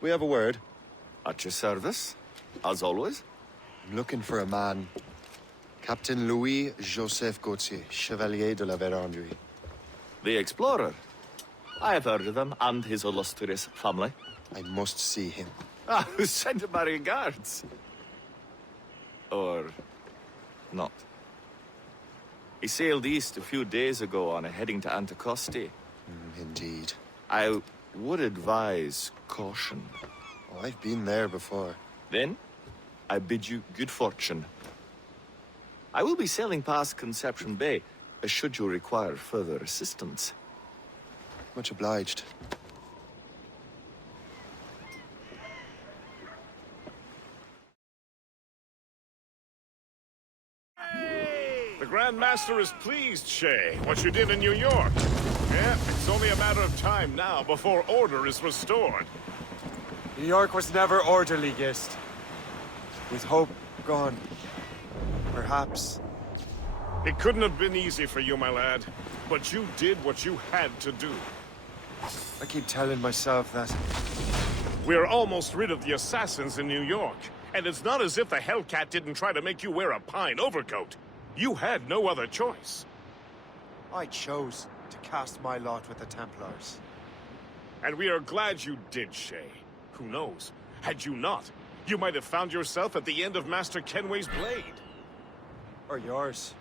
We have a word. At your service, as always. I'm looking for a man. Captain Louis-Joseph Gauthier, Chevalier de la Vérendrye. The explorer. I have heard of him and his illustrious family. I must see him. Ah, send him my regards. Or not. He sailed east a few days ago on a heading to Anticosti. Indeed. I would advise caution. Oh, I've been there before. Then, I bid you good fortune. I will be sailing past Conception Bay, should you require further assistance. Much obliged. The Grand Master is pleased, Shay, what you did in New York. Yeah, it's only a matter of time now before order is restored. New York was never orderly, Gist. With hope gone, perhaps. It couldn't have been easy for you, my lad, but you did what you had to do. I keep telling myself that. We're almost rid of the assassins in New York, and it's not as if the Hellcat didn't try to make you wear a pine overcoat. You had no other choice. I chose to cast my lot with the Templars. And we are glad you did, Shay. Who knows? Had you not, you might have found yourself at the end of Master Kenway's blade. Or yours.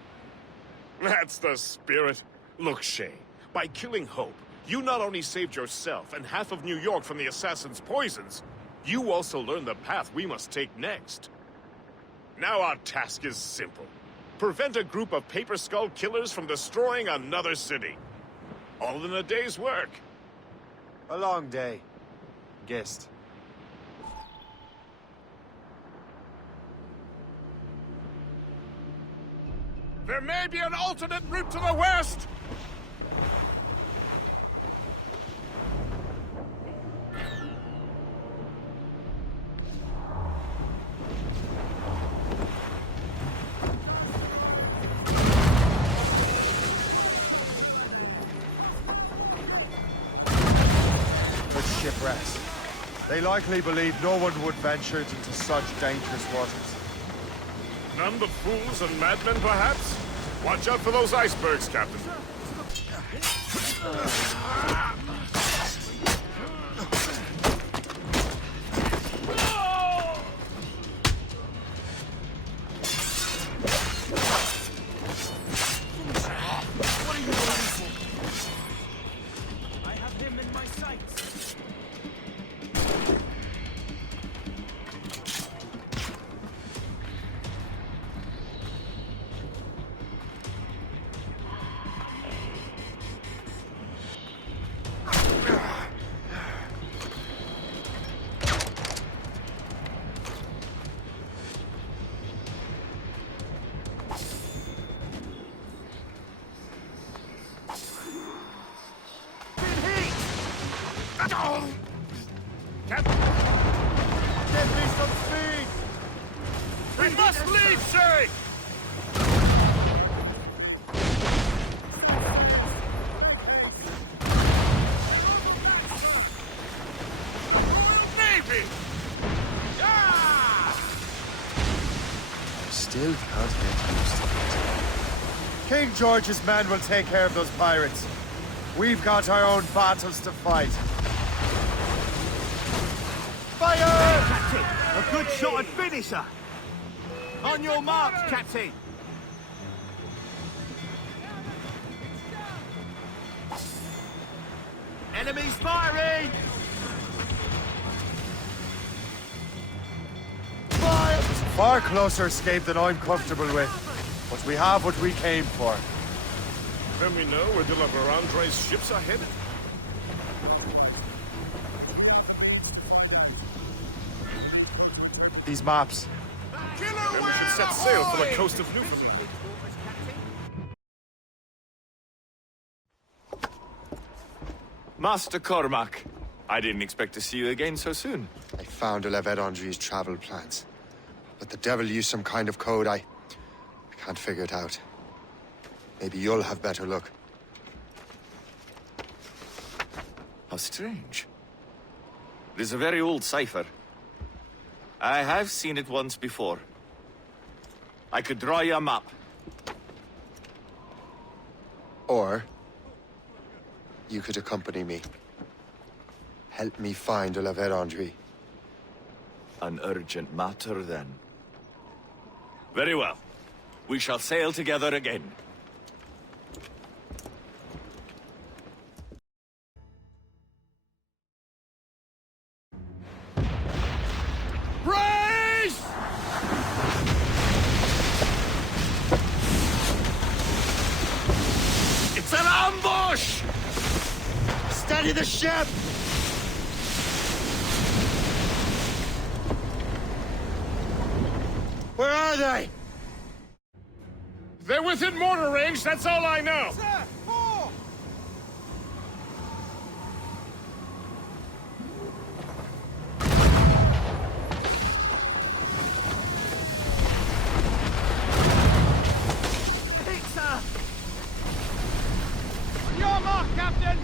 That's the spirit. Look, Shay, by killing Hope, you not only saved yourself and half of New York from the assassin's poisons, you also learned the path we must take next. Now our task is simple. Prevent a group of Paper Skull killers from destroying another city. All in a day's work. A long day. Gist. There may be an alternate route to the west! Shipwrecks. They likely believe no one would venture into such dangerous waters. None but fools and madmen, perhaps? Watch out for those icebergs, Captain. What are you waiting for? I have him in my sights. Give me some speed! We must leave, Shay! Navy! Still can't get used to it. King George's men will take care of those pirates. We've got our own battles to fight. Fire! That's it. A shot and finish her! On your marks, Captain! Enemies firing! Fire! It's a far closer escape than I'm comfortable with. But we have what we came for. Then we know where de la Vérendrye's ships are headed. These maps. Then we should set sail for the coast of Newfoundland. Master Cormac, I didn't expect to see you again so soon. I found de la Vérendrye's travel plans. But the devil used some kind of code. I can't figure it out. Maybe you'll have better luck. How strange. It is a very old cipher. I have seen it once before. I could draw you a map. Or you could accompany me. Help me find de la Vérendrye. An urgent matter, then. Very well. We shall sail together again. Brace! It's an ambush! Steady the ship! Where are they? They're within mortar range, that's all I know. Sir, more! Pizza! Your mark, Captain!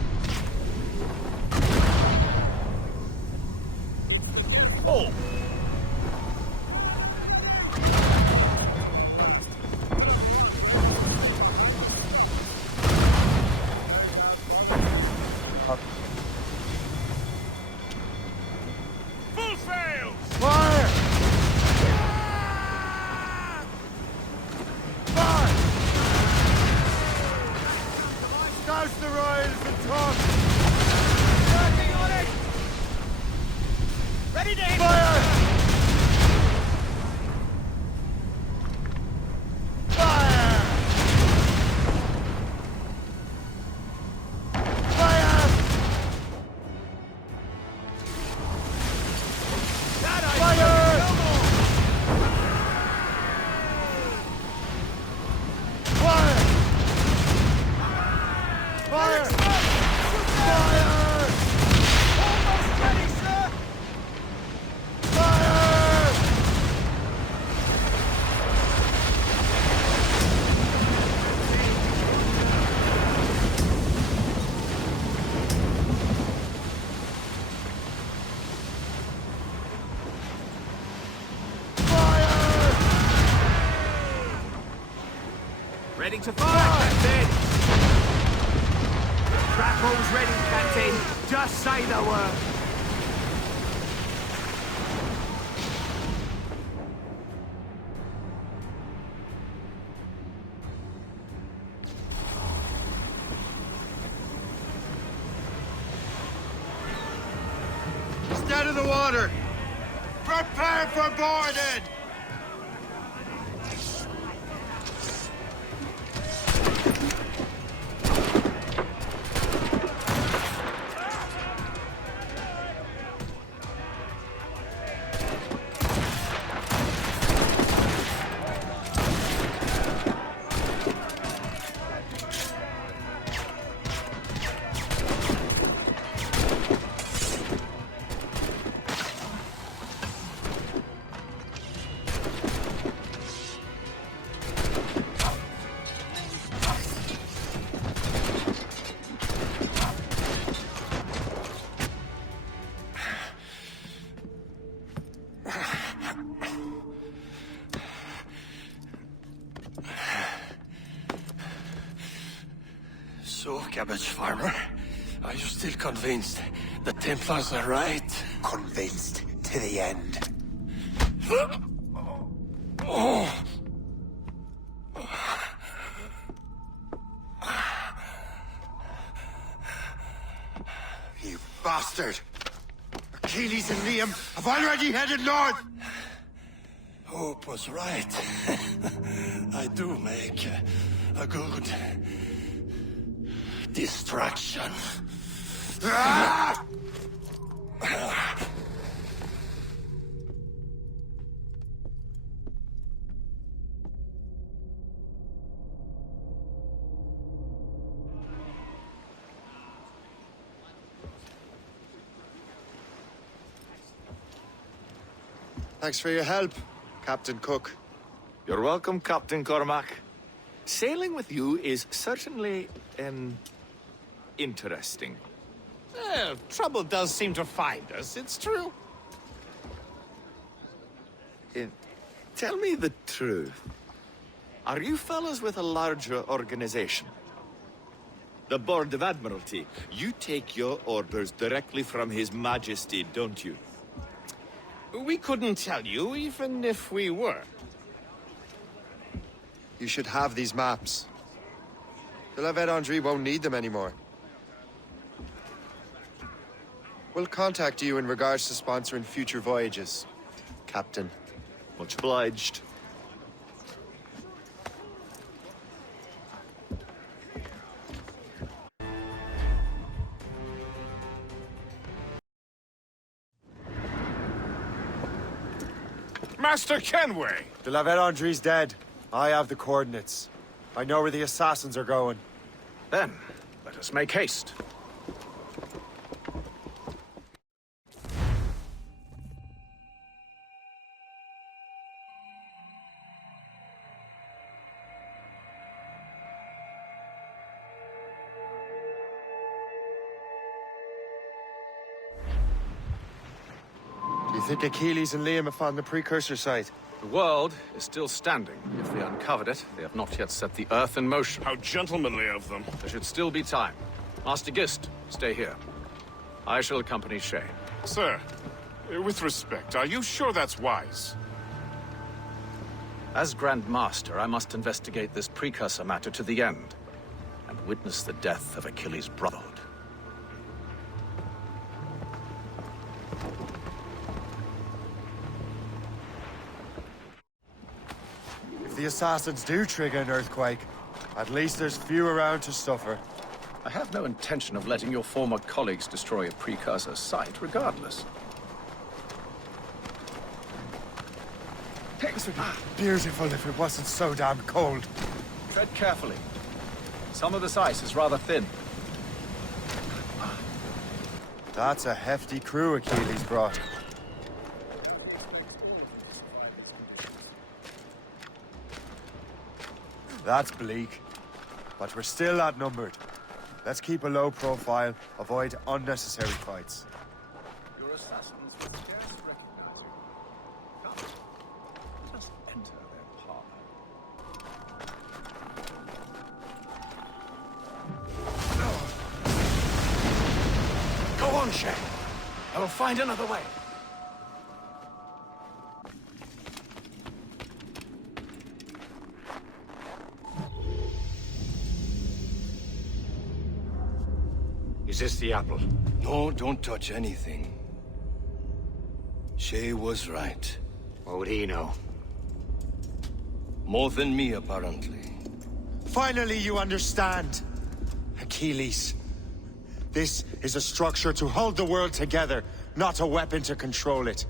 Oh! Full sails! Fire! Fire! Douse the royals and talk! Working on it! Ready to hit! Fire! Fire! Fire! That I Fire! no more! Fire! Fire! Fire! Almost ready, sir! Fire! Ready to fire, Captain! Grappled ready, Captain. Just say the word. Stay to the water! Prepare for boarding! So, cabbage farmer, are you still convinced the Templars are right? Convinced to the end. You bastard! Achilles and Liam have already headed north! Hope was right. I do make a good distraction. Ah! Thanks for your help, Captain Cook. You're welcome, Captain Cormac. Sailing with you is certainly, interesting. Trouble does seem to find us, it's true. Tell me the truth. Are you fellas with a larger organization? The Board of Admiralty. You take your orders directly from His Majesty, don't you? We couldn't tell you, even if we were. You should have these maps. The La Vedendry won't need them anymore. We'll contact you in regards to sponsoring future voyages, Captain. Much obliged. Master Kenway! The La Vedendry's dead. I have the coordinates. I know where the assassins are going. Then, let us make haste. Do you think Achilles and Liam have found the precursor site? The world is still standing. If they uncovered it, they have not yet set the Earth in motion. How gentlemanly of them. There should still be time. Master Gist, stay here. I shall accompany Shay. Sir, with respect, are you sure that's wise? As Grand Master, I must investigate this precursor matter to the end, and witness the death of Achilles' brotherhood. If the assassins do trigger an earthquake, at least there's few around to suffer. I have no intention of letting your former colleagues destroy a precursor site, regardless. Things would be beautiful if it wasn't so damn cold. Tread carefully. Some of this ice is rather thin. That's a hefty crew Achilles brought. That's bleak, but we're still outnumbered. Let's keep a low profile, avoid unnecessary fights. Your assassins will scarce recognize you. Come, let us enter their parlor. Go on, Shay. I will find another way. Is this the apple? No, don't touch anything. Shay was right. What would he know? More than me, apparently. Finally, you understand. Achilles. This is a structure to hold the world together, not a weapon to control it.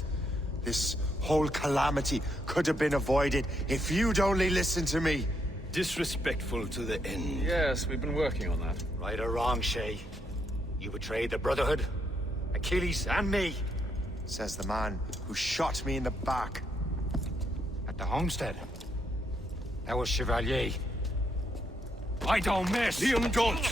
This whole calamity could have been avoided if you'd only listened to me. Disrespectful to the end. Yes, we've been working on that. Right or wrong, Shay? You betrayed the Brotherhood, Achilles, and me. Says the man who shot me in the back. At the homestead. That was Chevalier. I don't miss! Liam, don't!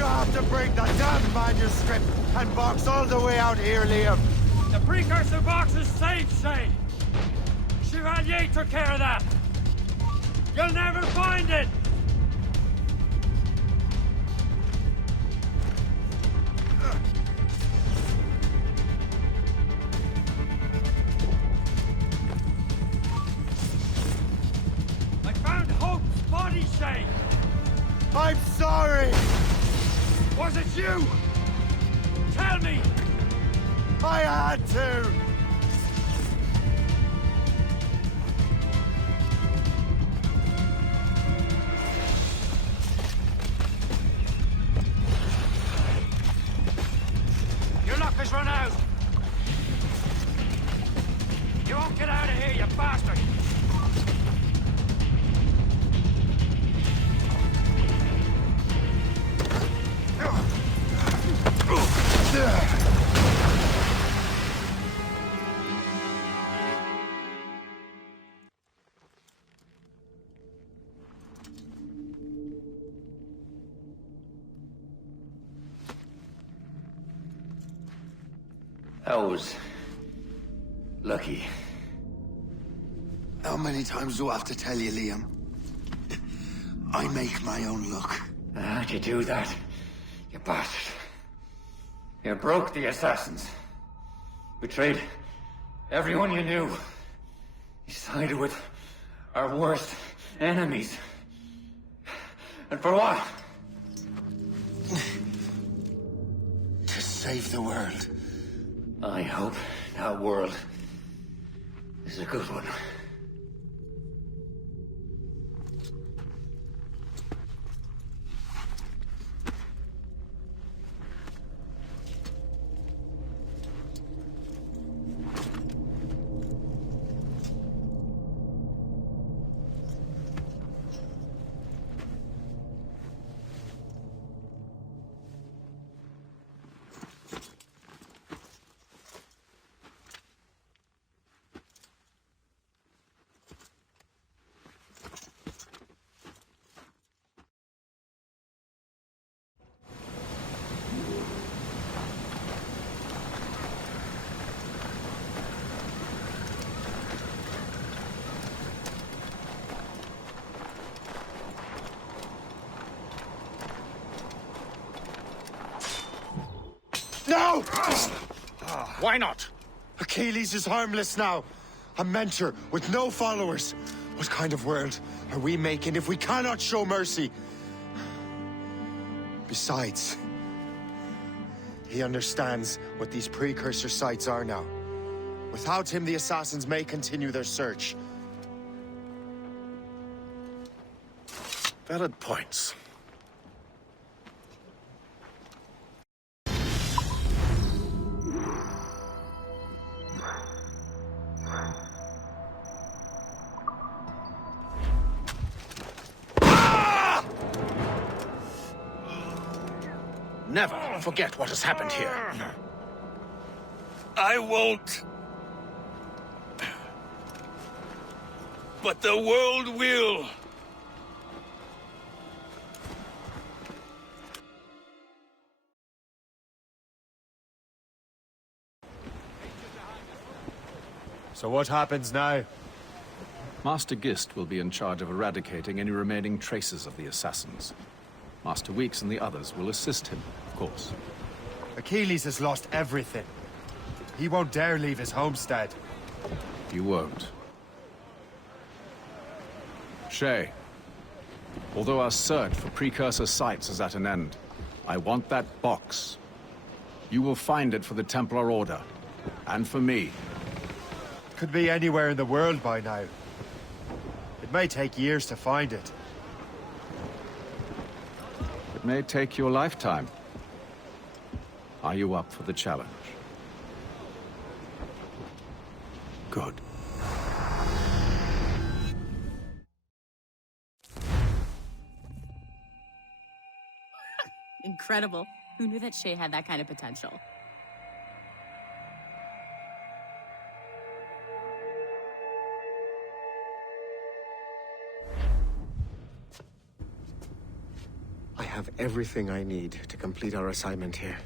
you have to bring the damn manuscript and box all the way out here, Liam? The precursor box is safe, Shay. Chevalier took care of that. You'll never find it. I found Hope's body, Shay. I'm sorry. Was it you? Tell me. I had to. Your luck has run out. You won't get out of here, you bastard. That was lucky. How many times do I have to tell you, Liam? I make my own luck. How'd you do that, you bastard? You broke the assassins. Betrayed everyone you knew. You sided with our worst enemies. And for what? To save the world. I hope that world is a good one. No! Why not? Achilles is harmless now. A mentor with no followers. What kind of world are we making if we cannot show mercy? Besides, he understands what these precursor sites are now. Without him, the assassins may continue their search. Valid points. Never forget what has happened here. I won't. But the world will. So what happens now? Master Gist will be in charge of eradicating any remaining traces of the assassins. Master Weeks and the others will assist him, of course. Achilles has lost everything. He won't dare leave his homestead. You won't. Shay, although our search for precursor sites is at an end, I want that box. You will find it for the Templar Order, and for me. Could be anywhere in the world by now. It may take years to find it. It may take you a lifetime. Are you up for the challenge? Good. Incredible. Who knew that Shay had that kind of potential? I have everything I need to complete our assignment here.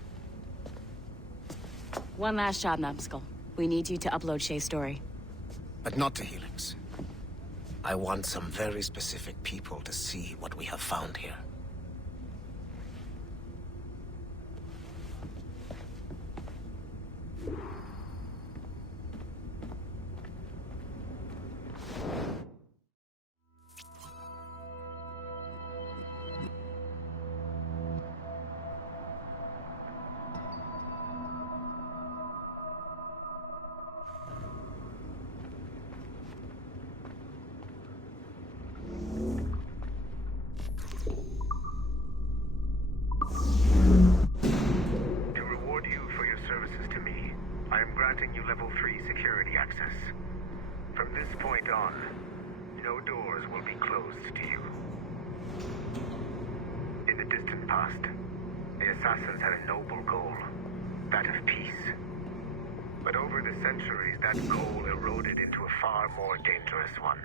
One last job, Numbskull. We need you to upload Shay's story. But not to Helix. I want some very specific people to see what we have found here. Granting you level 3 security access. From this point on, no doors will be closed to you. In the distant past, the Assassins had a noble goal, that of peace. But over the centuries, that goal eroded into a far more dangerous one.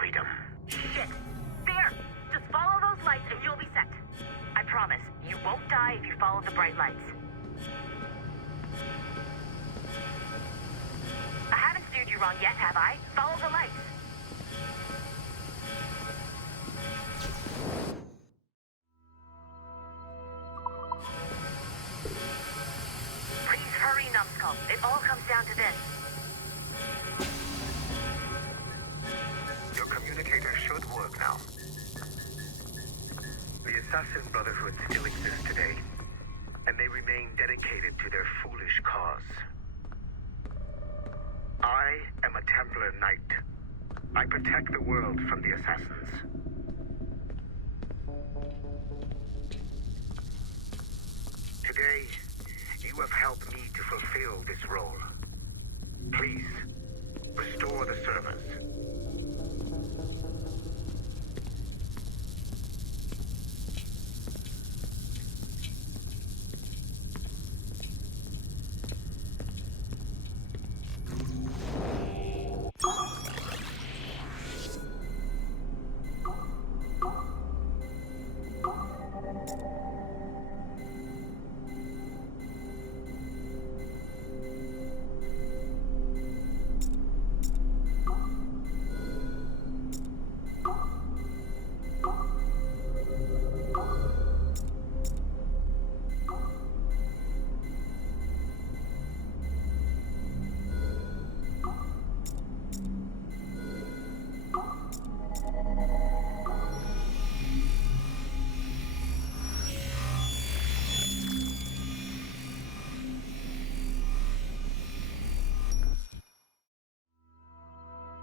Freedom. Shit. There! Just follow those lights and you'll be set. I promise, you won't die if you follow the bright lights. I haven't steered you wrong yet, have I? Follow the lights. Please hurry, Numbskull. It all comes down to this. Your communicator should work now. The Assassin Brotherhood still exists today, and they remain dedicated to their foolish cause. I am a Templar Knight. I protect the world from the Assassins. Today, you have helped me to fulfill this role. Please, restore the servers.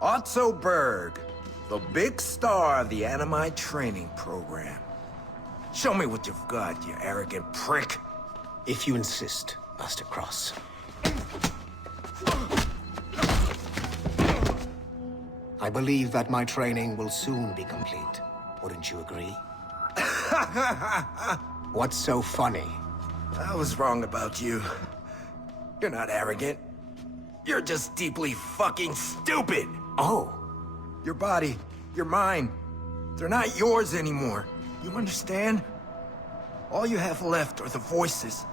Otto Berg, the big star of the Animi training program. Show me what you've got, you arrogant prick. If you insist, Master Cross. I believe that my training will soon be complete. Wouldn't you agree? What's so funny? I was wrong about you. You're not arrogant. You're just deeply fucking stupid! Oh. Your body, your mind, they're not yours anymore. You understand? All you have left are the voices.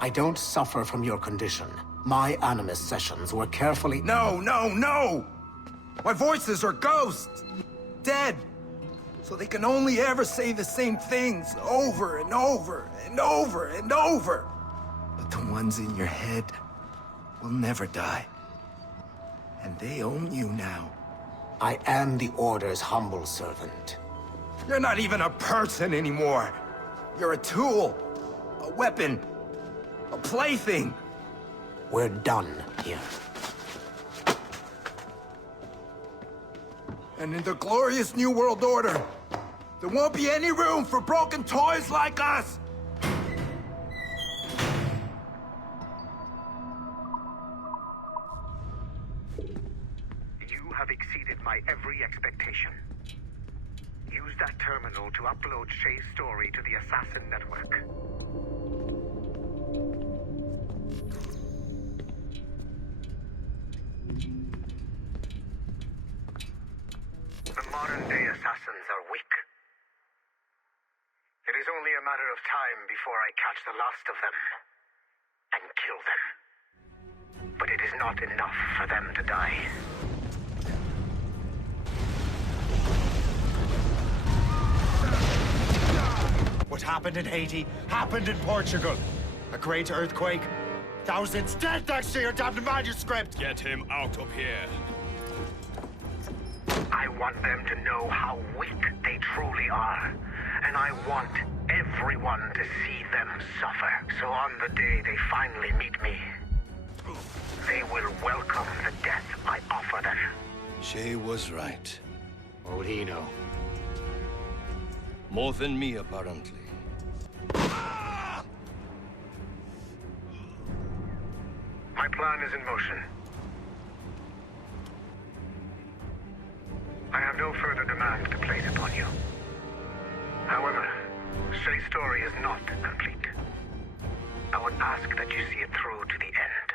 I don't suffer from your condition. My Animus sessions were carefully— No! My voices are ghosts! Dead! So they can only ever say the same things over and over and over and over. But the ones in your head will never die. And they own you now. I am the Order's humble servant. You're not even a person anymore. You're a tool, a weapon, a plaything. We're done here. And in the glorious New World Order, there won't be any room for broken toys like us! You have exceeded my every expectation. Use that terminal to upload Shay's story to the Assassin Network. The modern-day Assassins are weak. of time before I catch the last of them and kill them. But it is not enough for them to die. What happened in Haiti happened in Portugal. A great earthquake. Thousands dead thanks to your damned manuscript! Get him out of here. I want them to know how weak they truly are. And I want everyone to see them suffer. So on the day they finally meet me, they will welcome the death I offer them. She was right. What would he know? More than me, apparently. My plan is in motion. I have no further demands to place upon you. However, Shay's story is not complete. I would ask that you see it through to the end.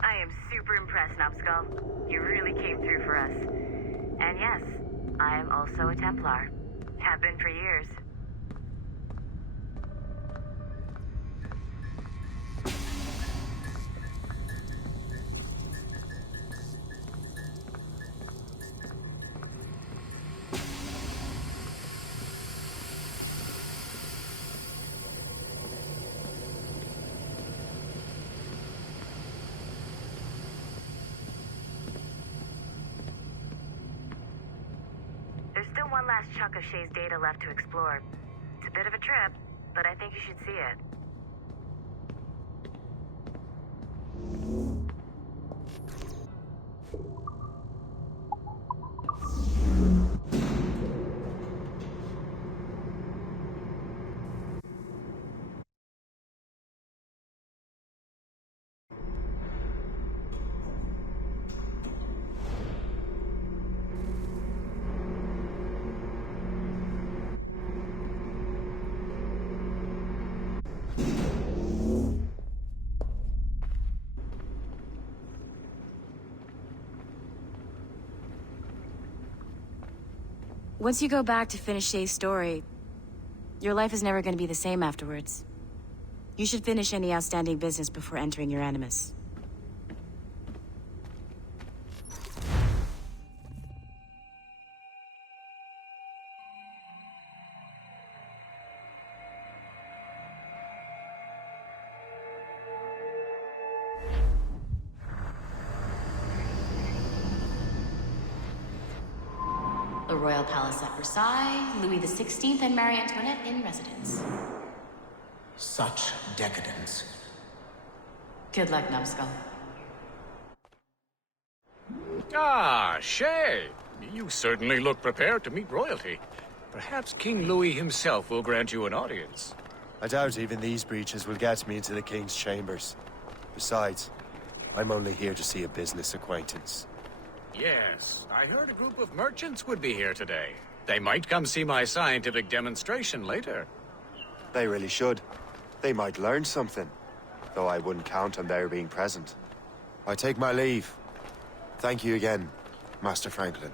I am super impressed, Numbskull. You really came through for us. And yes, I am also a Templar. Have been for years. There's still one last chunk of Shay's data left to explore. It's a bit of a trip, but I think you should see it. Once you go back to finish Shay's story, your life is never going to be the same afterwards. You should finish any outstanding business before entering your animus. The Royal Palace at Versailles, Louis XVI and Marie Antoinette in residence. Such decadence. Good luck, Numbskull. Ah, Shay! You certainly look prepared to meet royalty. Perhaps King Louis himself will grant you an audience. I doubt even these breaches will get me into the King's chambers. Besides, I'm only here to see a business acquaintance. Yes, I heard a group of merchants would be here today. They might come see my scientific demonstration later. They really should. They might learn something, though I wouldn't count on their being present. I take my leave. Thank you again, Master Franklin.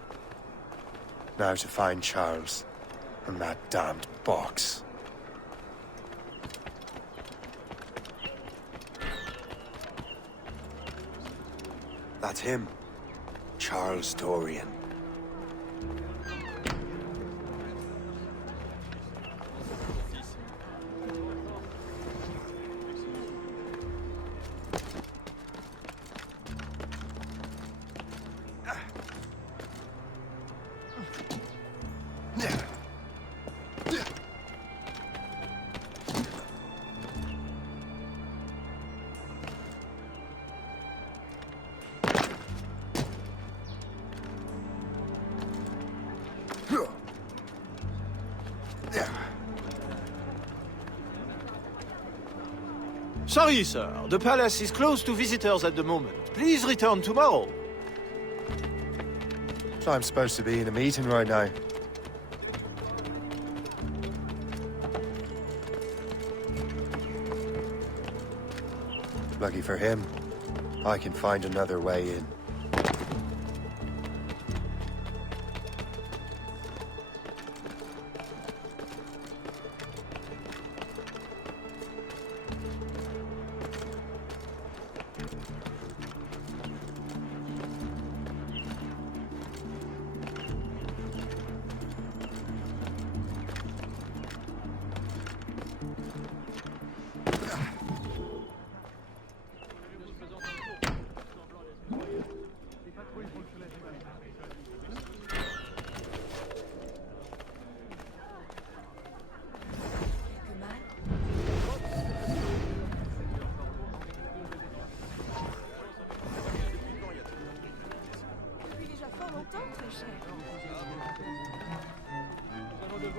Now to find Charles and that damned box. That's him. Charles Dorian. Sorry, sir. The palace is closed to visitors at the moment. Please return tomorrow. So I'm supposed to be in a meeting right now. Lucky for him, I can find another way in.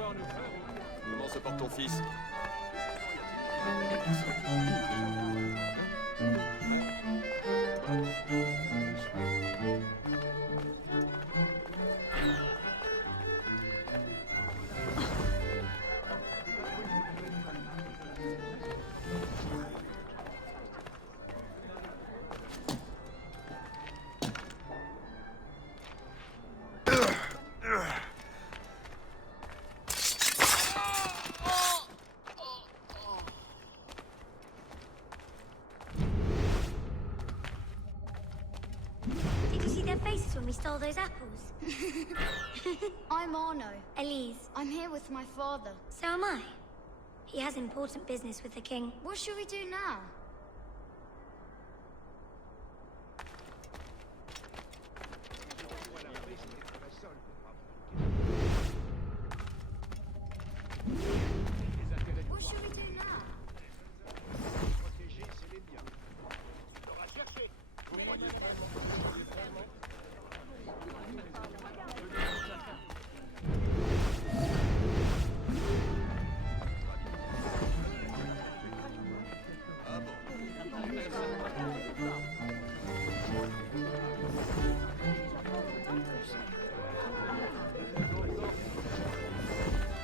Comment se porte ton fils? Did you see their faces when we stole those apples? I'm Arno. Elise. I'm here with my father. So am I. He has important business with the king. What should we do now? What should we do now?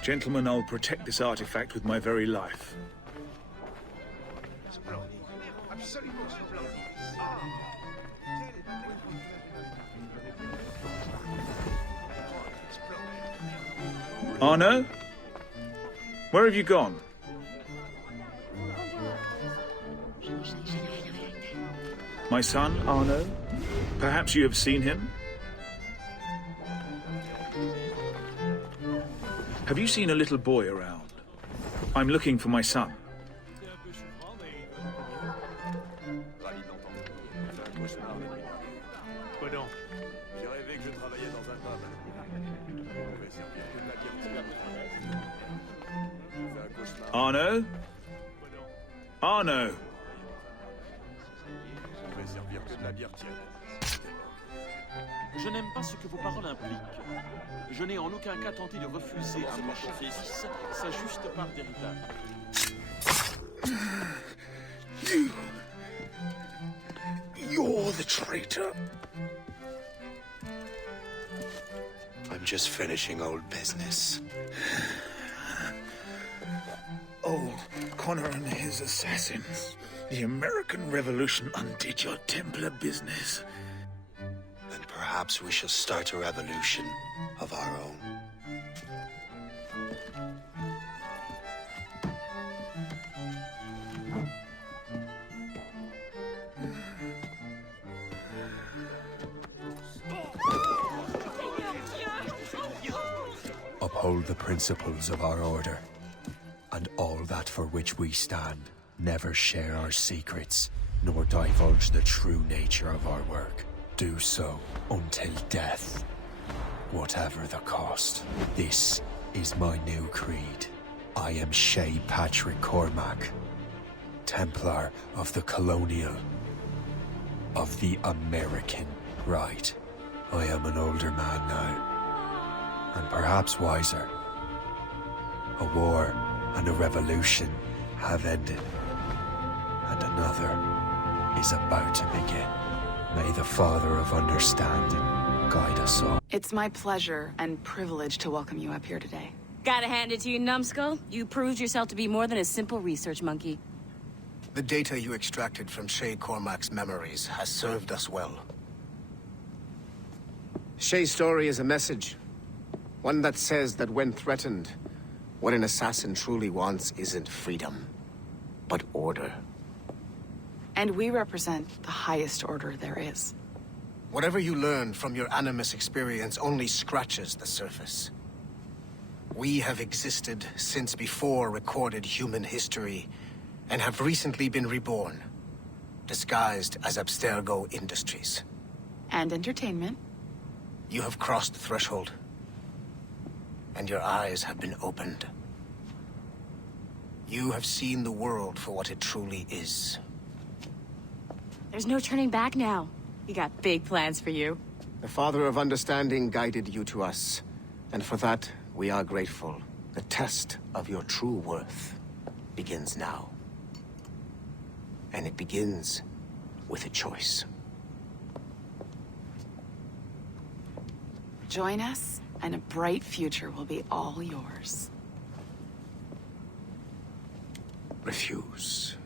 Gentlemen, I'll protect this artifact with my very life. Arno? Where have you gone? My son, Arno? Perhaps you have seen him? Have you seen a little boy around? I'm looking for my son. J'ai rêvé que je travaillais dans un pub. On pouvait servir que de la bière tiède. C'est un cauchemar. Arno? Arno! On pouvait servir que de la bière tiède. Je n'aime pas ce que vos paroles impliquent. Je n'ai en aucun cas tenté de refuser à mon fils sa juste part d'héritage. You're the traitor. I'm just finishing old business. Old Connor and his assassins. The American Revolution undid your Templar business. Then perhaps we shall start a revolution of our own. Uphold the principles of our order, and all that for which we stand. Never share our secrets, nor divulge the true nature of our work. Do so until death, whatever the cost. This is my new creed. I am Shay Patrick Cormac, Templar of the Colonial, of the American right. I am an older man now, and perhaps wiser. A war and a revolution have ended, and another is about to begin. May the Father of Understanding guide us all. It's my pleasure and privilege to welcome you up here today. Gotta hand it to you, numbskull. You proved yourself to be more than a simple research monkey. The data you extracted from Shay Cormac's memories has served us well. Shay's story is a message. One that says that when threatened, what an assassin truly wants isn't freedom, but order. And we represent the highest order there is. Whatever you learned from your Animus experience only scratches the surface. We have existed since before recorded human history, and have recently been reborn, disguised as Abstergo Industries. And entertainment. You have crossed the threshold, and your eyes have been opened. You have seen the world for what it truly is. There's no turning back now. We got big plans for you. The Father of Understanding guided you to us, and for that, we are grateful. The test of your true worth begins now. And it begins with a choice. Join us, and a bright future will be all yours. Refuse.